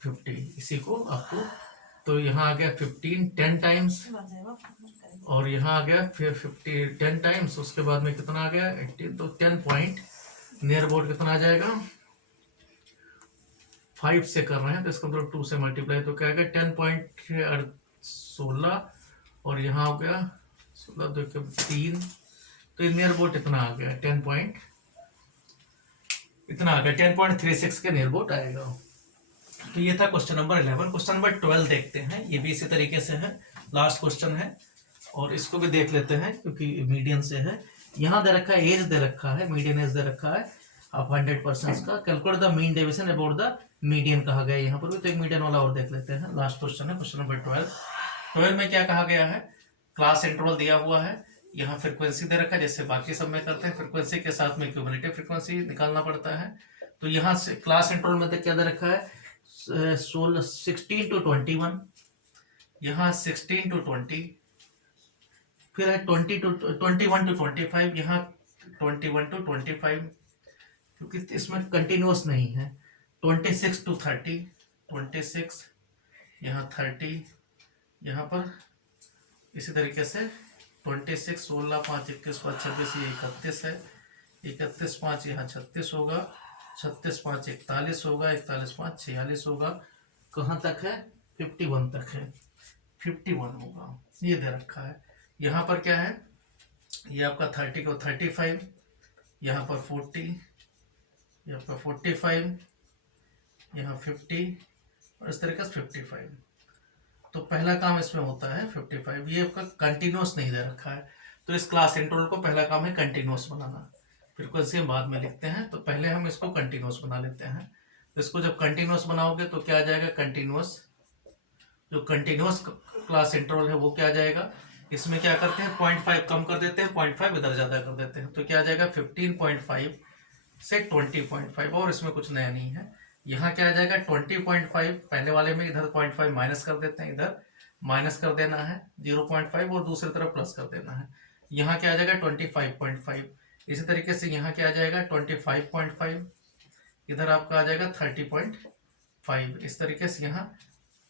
50, इसी को आपको। तो यहाँ आ गया 15 10 टाइम्स, और यहाँ आ गया फिर 50 10 टाइम्स, उसके बाद में कितना आ गया 18, तो 10 पॉइंट नियर अबाउट कितना आ जाएगा, 5 से कर रहे हैं तो इसका मतलब 2 से मल्टीप्लाई, तो क्या आ गया 10.16, और यहाँ हो गया 16 2 3, तो नियर अबाउट इतना आ गया 10 पॉइंट इतना आ गया 10.36 के नियर अबाउट आएगा। तो ये था क्वेश्चन नंबर 11। क्वेश्चन नंबर 12 देखते हैं, ये भी इसी तरीके से है, लास्ट क्वेश्चन है, और इसको भी देख लेते हैं क्योंकि मीडियन से है। यहाँ दे रखा है, एज दे रखा है, मीडियन एज दे रखा है आप 100% का। Calculate the mean deviation about the median कहा गया है यहाँ पर भी, तो एक मीडियन वाला और देख लेते हैं। लास्ट क्वेश्चन है, क्वेश्चन नंबर 12 में क्या कहा गया है, क्लास इंटरवल दिया हुआ है, यहाँ फ्रीक्वेंसी दे रखा है, जैसे बाकी सब में करते हैं, फ्रीक्वेंसी के साथ में क्यूमुलेटिव फ्रीक्वेंसी निकालना पड़ता है। तो यहाँ से क्लास इंटरवल में क्या दे रखा है, 16 to 21, यहाँ 16 to 20, फिर है 21 to 25, यहाँ 21 to 25, क्योंकि इसमें कंटिन्यूअस नहीं है। 26 to 30, 26, यहाँ 30, यहाँ पर इसी तरीके से 26 16 5 21 5 26, ये 31 है, 31 5 यहाँ 36 होगा, 36 5 41 होगा, 41 5 46 होगा, कहाँ तक है 51 तक है, 51 होगा, ये दे रखा है। यहाँ पर क्या है, ये आपका 30 को 35, यहाँ पर 40, यहाँ पर 45, यहाँ 50, और इस तरीके से 55। तो पहला काम इसमें होता है 55, ये आपका कंटिन्यूस नहीं दे रखा है, तो इस क्लास इंटरवल को पहला काम है कंटिन्यूस बनाना, फ्रीक्वेंसी हम बाद में लिखते हैं, तो पहले हम इसको कंटिन्यूस बना लेते हैं। तो इसको जब कंटिन्यूस बनाओगे तो क्या आ जाएगा, कंटिन्यूस, जो कंटिन्यूस क्लास इंटरवल है वो क्या आ जाएगा, इसमें क्या करते हैं 0.5 कम कर देते हैं, 0.5 इधर ज़्यादा कर देते हैं, तो क्या आ जाएगा 15.5 से 20.5, और इसमें कुछ नया नहीं है। यहाँ क्या आ जाएगा 20.5, पहले वाले में इधर 0.5 माइनस कर देते हैं, इधर माइनस कर देना है 0.5 और दूसरी तरफ प्लस कर देना है। यहाँ क्या आ जाएगा 25.5, इसी तरीके से यहाँ क्या आ जाएगा 25.5, इधर आपका आ जाएगा 30.5, इस तरीके से यहाँ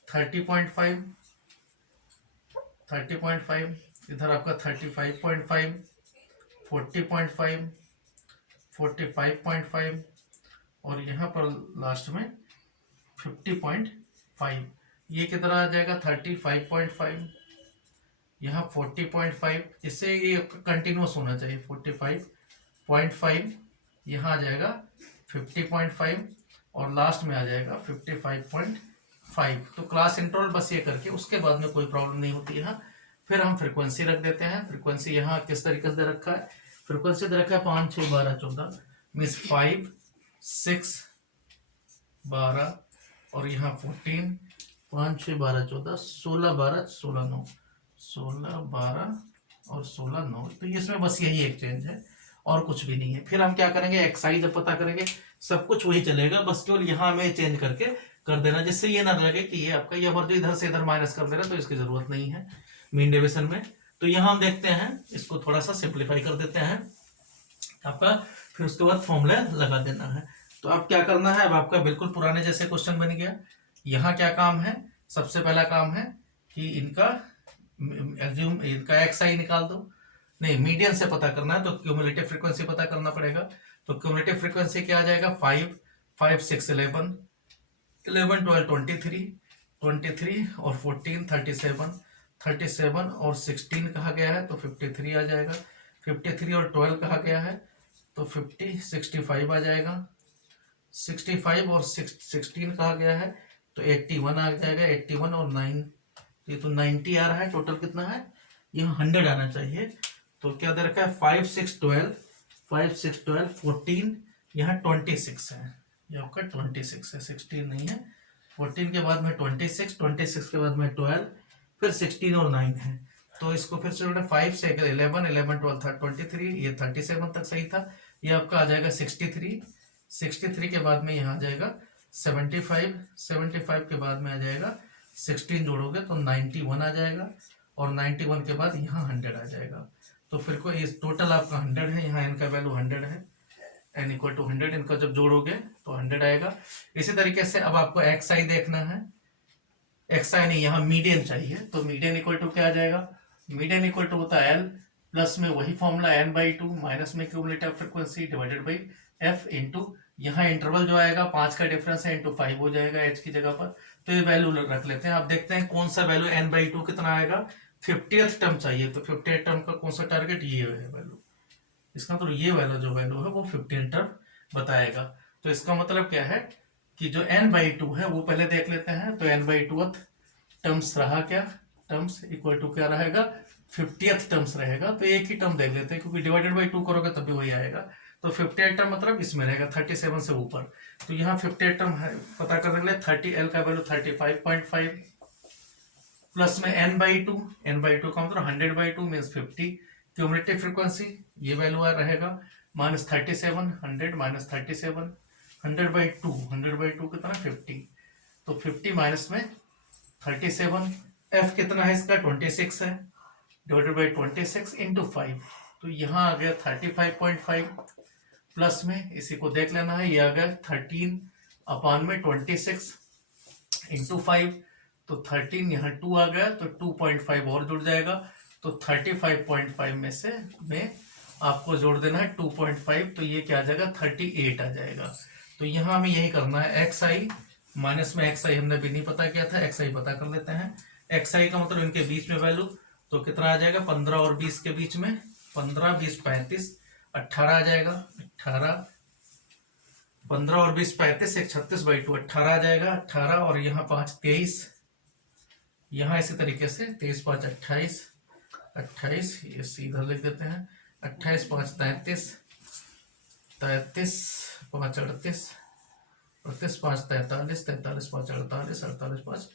30.5, इधर आपका 35.5, 40.5, 45.5, और यहाँ पर लास्ट में 50.5, ये किधर आ जाएगा 35.5, यहाँ 40.5, इससे ये कंटिन्यूस होना चाहिए 45.5, यहाँ आ जाएगा 50.5, और लास्ट में आ जाएगा 55.5। तो क्लास इंटरवल बस ये करके उसके बाद में कोई प्रॉब्लम नहीं होती है। फिर हम फ्रीक्वेंसी रख देते हैं। फ्रीक्वेंसी यहाँ किस तरीके से दे रखा है, फ्रीक्वेंसी दे रखा है 5 6 12 14, मीन्स 5 6 12, और यहाँ 14, 5 6 12 14, 16 12 16 9, 16 12 और 16 9, तो इसमें बस यही एक चेंज है और कुछ भी नहीं है। फिर हम क्या करेंगे, एक्साई जब पता करेंगे सब कुछ वही चलेगा, बस केवल यहाँ हमें चेंज करके कर देना, जिससे ये ना लगे कि ये आपका ये जो इधर से इधर माइनस कर दे रहा है, तो इसकी जरूरत नहीं है मीन डेविएशन में। तो यहाँ हम देखते हैं, इसको थोड़ा सा सिंप्लीफाई कर देते हैं आपका, फिर उसके बाद फॉर्मूला लगा देना है। तो अब क्या करना है, अब आपका बिल्कुल पुराने जैसे क्वेश्चन बन गया। यहाँ क्या काम है, सबसे पहला काम है कि इनका एक्स आई नहीं, मीडियन से पता करना है तो क्यूमुलेटिव फ्रीक्वेंसी पता करना पड़ेगा। तो क्यूमुलेटिव फ्रीक्वेंसी क्या आ जाएगा, 5 5 6 11 11 12 23 और 14 37 और 16 कहा गया है तो 53 आ जाएगा। 53 और 12 कहा गया है तो 65 आ जाएगा। 65 और 16 कहा गया है तो 81 आ जाएगा। 81 और 9, ये तो 90 आ रहा है। टोटल कितना है, यहाँ 100 आना चाहिए। तो क्या दे रखा है, 5 6 12 14, यहाँ 26 है, ये आपका 26 है, 16 नहीं है। 14 के बाद में 26 के बाद में 12, फिर 16 और 9 है। तो इसको फिर से 5 से 11 11 12 23, ये 37 तक सही था। ये आपका आ जाएगा 63 के बाद में यहाँ आ जाएगा 75 के बाद में आ जाएगा 16 जोड़ोगे तो 91 आ जाएगा। और 91 के बाद यहाँ 100 आ जाएगा। तो फिर कोई इस टोटल आपका 100 है, यहाँ इनका वैल्यू 100 है, n इक्वल टू 100, इनका जब जोड़ोगे तो 100 आएगा। इसी तरीके से अब आपको xi देखना है, xi नहीं, यहाँ मीडियन चाहिए। तो मीडियन इक्वल टू क्या आ जाएगा, मीडियन इक्वल टू होता है l प्लस में वही फॉर्मूला n/2 माइनस में cumulative frequency divided by f into यहाँ इंटरवल जो आएगा 5 का डिफरेंस है इंटू 5 हो जाएगा h की जगह पर। तो ये वैल्यू रख लेते हैं। आप देखते हैं कौन सा वैल्यू n/2 कितना आएगा, 50th टर्म चाहिए। तो 50th टर्म का कौन सा टारगेट, ये है वैल्यू। इसका मतलब ये वाला जो वैल्यू है वो 50th टर्म बताएगा। तो इसका मतलब क्या है कि जो n/2 है वो पहले देख लेते हैं। तो n/2th टर्म्स रहा क्या, टर्म्स इक्वल टू क्या रहेगा, 50th टर्म्स रहेगा। तो एक ही टर्म देख लेते हैं क्योंकि डिवाइडेड बाई 2 करोगे तब भी वही आएगा। तो 50th टर्म मतलब इसमें रहेगा 37 से ऊपर। तो यहाँ 50th टर्म पता करने के लिए 30l का वैल्यू 35.5 प्लस में n/2 का मतलब 100/2 मीन्स 50। क्यूमुलेटिव फ्रीक्वेंसी ये वैल्यू रहेगा -37, 100 माइनस 37, 100/2 कितना 50। तो 50 माइनस में 37, f कितना है इसका 26 है, डिवाइडेड बाई 26 इंटू 5। तो यहाँ आ गया 35.5 प्लस में इसी को देख लेना है, ये आ गया 13/26 इंटू 5। तो 13 यहाँ 2 आ गया तो 2.5 और जुड़ जाएगा। तो 35.5 में से आपको जोड़ देना है 2.5, तो ये क्या आ जाएगा 38 आ जाएगा। तो यहाँ हमें यही करना है, xi माइनस में xi हमने भी नहीं पता किया था, xi पता कर लेते हैं। xi का मतलब इनके बीच में वैल्यू तो कितना आ जाएगा, 15 और 20 के बीच में, 15 20 35 18 आ जाएगा। 18 15 और 20 35, 36/2 18 आ जाएगा। 18 और यहाँ 5 23, यहाँ इसी तरीके से 23 5 28, ये सीधा लिख देते हैं। 28 5 33, 33 5 38, 38 5 43, 43 5 48, 48 5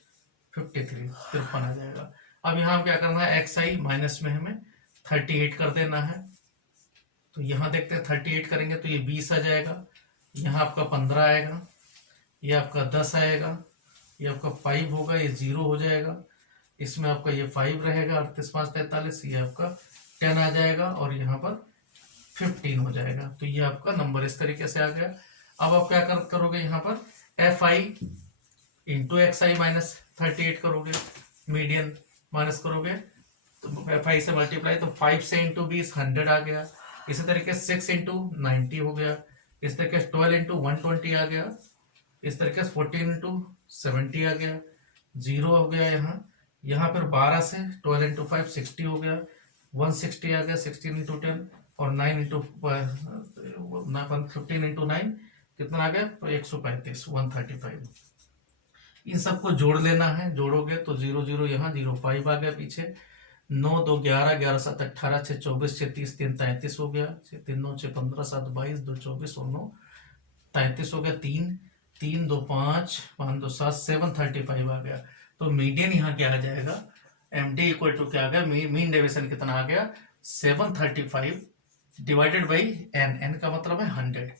53, 53 आ जाएगा। अब यहाँ क्या करना है, xi माइनस में हमें 38 कर देना है। तो यहाँ देखते हैं 38 करेंगे तो ये 20 आ जाएगा, यहाँ आपका 15 आएगा, ये आपका 10 आएगा, ये आपका 5 होगा, ये 0 हो जाएगा, इसमें आपका ये 5 रहेगा, 38 5 43, ये आपका 10 आ जाएगा और यहाँ पर 15 हो जाएगा। तो ये आपका नंबर इस तरीके से आ गया। अब आप क्या करोगे, यहाँ पर fi इंटू xi माइनस 38 करोगे, मीडियन माइनस करोगे तो fi से मल्टीप्लाई, तो 5 से इंटू 20 100 आ गया। इसी तरीके से 6 इंटू 90 हो गया, इस तरीके से 12 इंटू 120 आ गया, इस तरीके से 14 इंटू 70 आ गया, 0 हो गया यहाँ पर 12 से 12 इंटू 5 60 हो गया, 160 आ गया, 16 इंटू 10 और 9 इंटू 15 इंटू 9 कितना आ गया, तो 135 135। इन सबको जोड़ लेना है, जोड़ोगे तो 0 0 यहाँ 0 5 आ गया पीछे, 9 2 11 11 7 18 6 24 6 30 3 33 हो गया, 6 3 9 6 15 7 22 2 24 और 9 33 हो गया, 3 3 2 5 5 2 7 735 आ गया। तो मीडियन यहाँ क्या आ जाएगा, MD इक्वल टू क्या आ गया, मीन डेविएशन कितना आ गया 735 डिवाइडेड बाई n का मतलब है 100।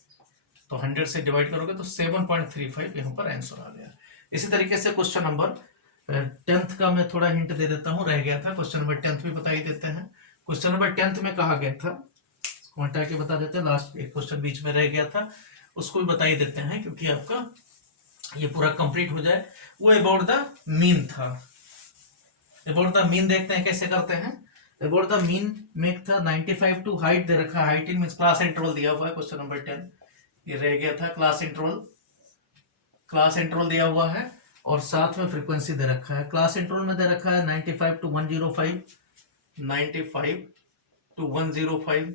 तो 100 से डिवाइड करोगे तो 7.35 यहाँ पर आंसर आ गया। इसी तरीके से क्वेश्चन नंबर 10th का मैं थोड़ा हिंट दे देता हूँ, रह गया था। क्वेश्चन नंबर 10th भी बता ही देते हैं। क्वेश्चन नंबर 10th में कहा गया था, हटा के बता देते हैं, लास्ट एक क्वेश्चन बीच में रह गया था उसको भी बता ही देते हैं क्योंकि आपका ये पूरा कंप्लीट हो जाए। वो अबाउट द मीन था। अबाउट द मीन देखते हैं कैसे करते हैं। अबाउट द मीन में था 95 टू हाइट दे रखा है, height in means class interval दिया हुआ है क्वेश्चन नंबर 10, ये रह गया था क्लास इंटरवल दिया हुआ है और साथ में फ्रीक्वेंसी दे रखा है। क्लास इंटरवल में दे रखा है 95 टू 105, 95 टू 105,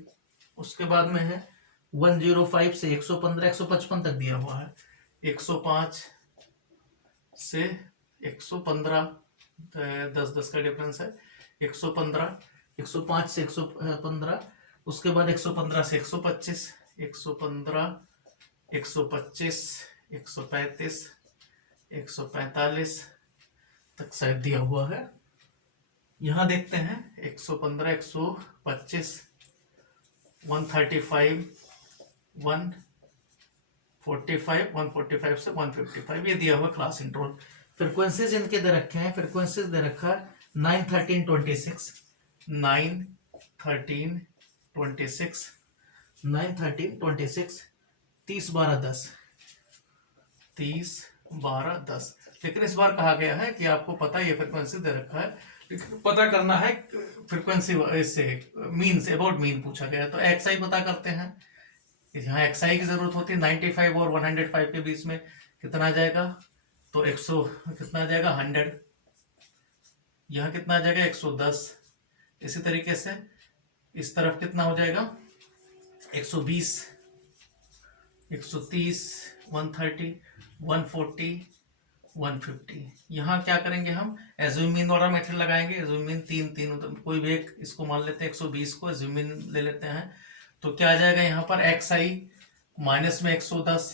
उसके बाद में है 105 से 115 155 तक दिया हुआ है, 105 से 115, 10 का डिफरेंस है, 115, 105 से 115, उसके बाद 115 से 125, 115, 125, 135, 145 तक शायद दिया हुआ है। यहाँ देखते हैं 115, 125, 135, 145 से 155 ये दिया हुआ क्लास इंटरवल। फ्रीक्वेंसीज इनके दे रखे हैं, फ्रीक्वेंसीज दे रखा है 9, 13, 26, 9, 13, 26, 9, 13, 26, 30, 12, 10, 30, 12, 10। लेकिन इस बार कहा गया है कि आपको पता है ये फ्रिक्वेंसी दे रखा है, लेकिन पता करना है फ्रिक्वेंसी इससे मीन से, अबाउट मीन पूछा गया है, तो एक्स आई पता करते हैं। यहाँ एक्स आई की जरूरत होती है, 95 और 105 के बीच में कितना आ जाएगा, तो 100 कितना आ जाएगा 100, यहाँ कितना आ जाएगा 110, इसी तरीके से इस तरफ कितना हो जाएगा 120, 130, 130, 140, 150। यहाँ क्या करेंगे हम एज्यूम मीन वाला मेथड लगाएंगे। एज्यूम मीन तीन कोई भी एक इसको मान लेते हैं, 120 को एज्यूम मीन ले लेते हैं, तो क्या आ जाएगा यहाँ पर एक्स आई माइनस में 110,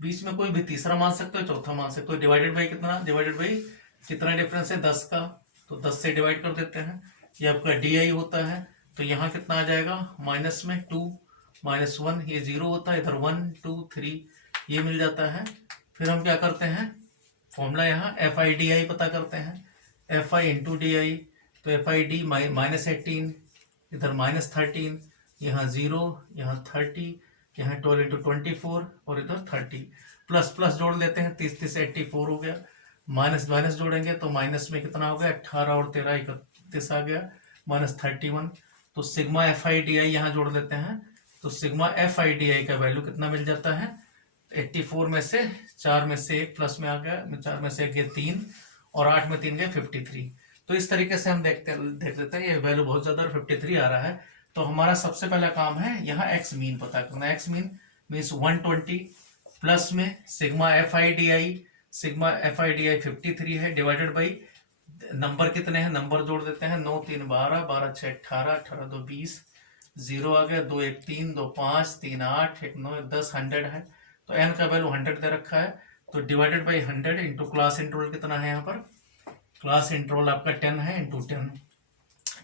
बीच में कोई भी तीसरा मान सकते हो, चौथा मान सकते हो, डिवाइडेड बाई कितना, डिवाइडेड बाई कितना डिफरेंस है 10 का, तो 10 से डिवाइड कर देते हैं, ये आपका डी आई होता है। तो यहाँ कितना आ जाएगा माइनस में 2, -1, ये 0 होता है, इधर 1, 2, 3 ये मिल जाता है। फिर हम क्या करते हैं, फॉर्मूला यहाँ एफ आई डी आई पता करते हैं, F i into d i, तो एफ आई डी -18, इधर -13, यहाँ 0, यहाँ 30, यहाँ 12 इंटू 24 और इधर 30, प्लस प्लस जोड़ लेते हैं, 30 30 84 हो गया, माइनस माइनस जोड़ेंगे तो माइनस में कितना हो गया 18 और 13 31 आ गया, -31। तो सिग्मा एफ आई डी आई यहाँ जोड़ लेते हैं, तो सिग्मा एफ आई डी आई का वैल्यू कितना मिल जाता है 84 में से 4 में से 1 प्लस में आ गया, 4 में से 1 गए 3 और 8 में 3 गए 53। तो इस तरीके से हम देख लेते हैं, ये वैल्यू बहुत ज़्यादा 53 आ रहा है। तो हमारा सबसे पहला काम है यहाँ एक्स मीन पता करना। एक्स मीन मीन्स 120 प्लस में sigma f i d I, sigma f i d आई 53 है, डिवाइडेड बाई नंबर कितने हैं, नंबर जोड़ देते हैं, 9 3 12, 12 6 18, 18 2 20, 0 आ गया, 2 1 3, 2 5, 3 8, 1 9 10, 100 है, तो एन का वैल्यू 100 दे रखा है, तो divided by 100 into class interval कितना है यहाँ पर, क्लास इंटरवल आपका 10 है, इंटू 10,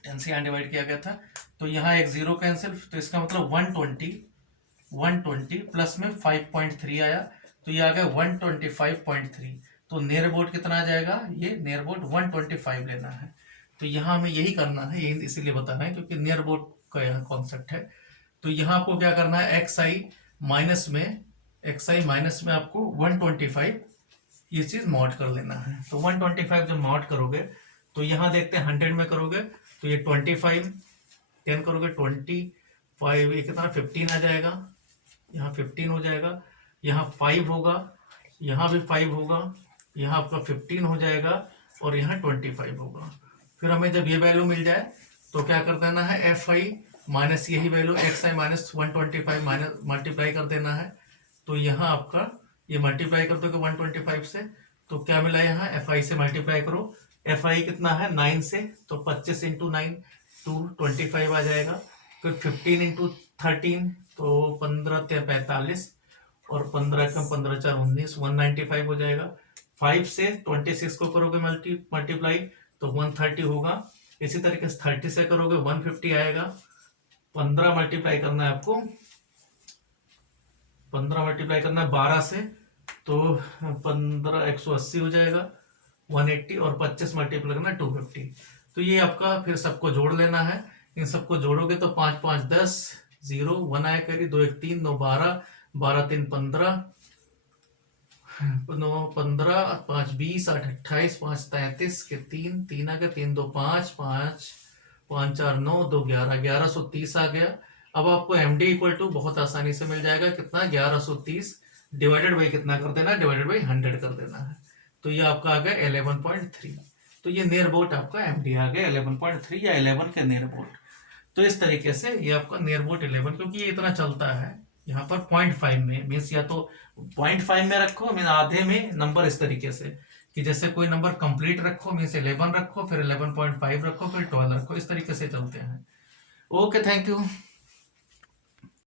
10 से यहाँ डिवाइड किया गया था, तो यहाँ एक 0 कैंसिल, तो इसका मतलब 120 प्लस में 5.3 आया, तो ये आ गया 125.3। तो नियर अबाउट कितना आ जाएगा, ये नियर अबाउट 125 लेना है। तो यहाँ हमें यही करना है, ये इसीलिए बताना है क्योंकि नियर अबाउट का यहाँ कॉन्सेप्ट है। तो यहाँ आपको क्या करना है, एक्स आई माइनस में आपको 125 ये चीज मॉड कर लेना है। तो 125 जब मॉड करोगे तो यहाँ देखते हैं 100 में करोगे तो ये 25, 10 करोगे 25, ये कितना 15 आ जाएगा, यहाँ 15 हो जाएगा, यहाँ 5 होगा, यहाँ भी 5 होगा, यहाँ आपका 15 हो जाएगा और यहाँ 25 होगा। फिर हमें जब ये वैल्यू मिल जाए तो क्या कर देना है, एफ आई माइनस यही value x i minus 125 minus multiply कर देना है। तो यहाँ आपका ये मल्टीप्लाई कर दोगे 125 से, तो क्या मिला यहाँ एफ आई से मल्टीप्लाई करो, एफ आई कितना है 9 से, तो 25 इंटू 9 225 आ जाएगा। फिर 15 इंटू 13 तो 15 45 और 15 कम 15 4 19, 195 हो जाएगा। 5 से 26 को करोगे मल्टीप्लाई तो 130 होगा। इसी तरीके से 30 से करोगे 150 आएगा। 15 मल्टीप्लाई करना है आपको, 15 मल्टीप्लाई करना है 12 से तो 15 180 हो जाएगा 180, और 25 मल्टीप्लाई करना है 250। तो ये आपका फिर सबको जोड़ लेना है, इन सबको जोड़ोगे तो 5 5 10, 0 1 आया करी, 2 1 3, 9 12, 12 3 15, 9 15, 5 20, 8 28, 5 33 के 3 3 आ गया, 3 2 5, 5 5 4 9 2 11, 1130 आ गया। अब आपको MD इक्वल टू बहुत आसानी से मिल जाएगा, कितना, 1130 डिवाइडेड बाई कितना कर देना, डिवाइडेड बाई 100 कर देना है। तो ये आपका आ गया 11.3। तो ये नियर अबाउट आपका MD आ गया 11.3 या 11 के नियर अबाउट। तो इस तरीके से ये आपका नियर अबाउट 11, क्योंकि ये इतना चलता है यहाँ पर 0.5 में, मीन्स या तो 0.5 में रखो, मीन आधे में नंबर, इस तरीके से कि जैसे कोई नंबर कंप्लीट रखो, मीन्स 11 रखो, फिर 11.5 रखो, फिर 12 रखो, इस तरीके से चलते हैं। Okay, thank you.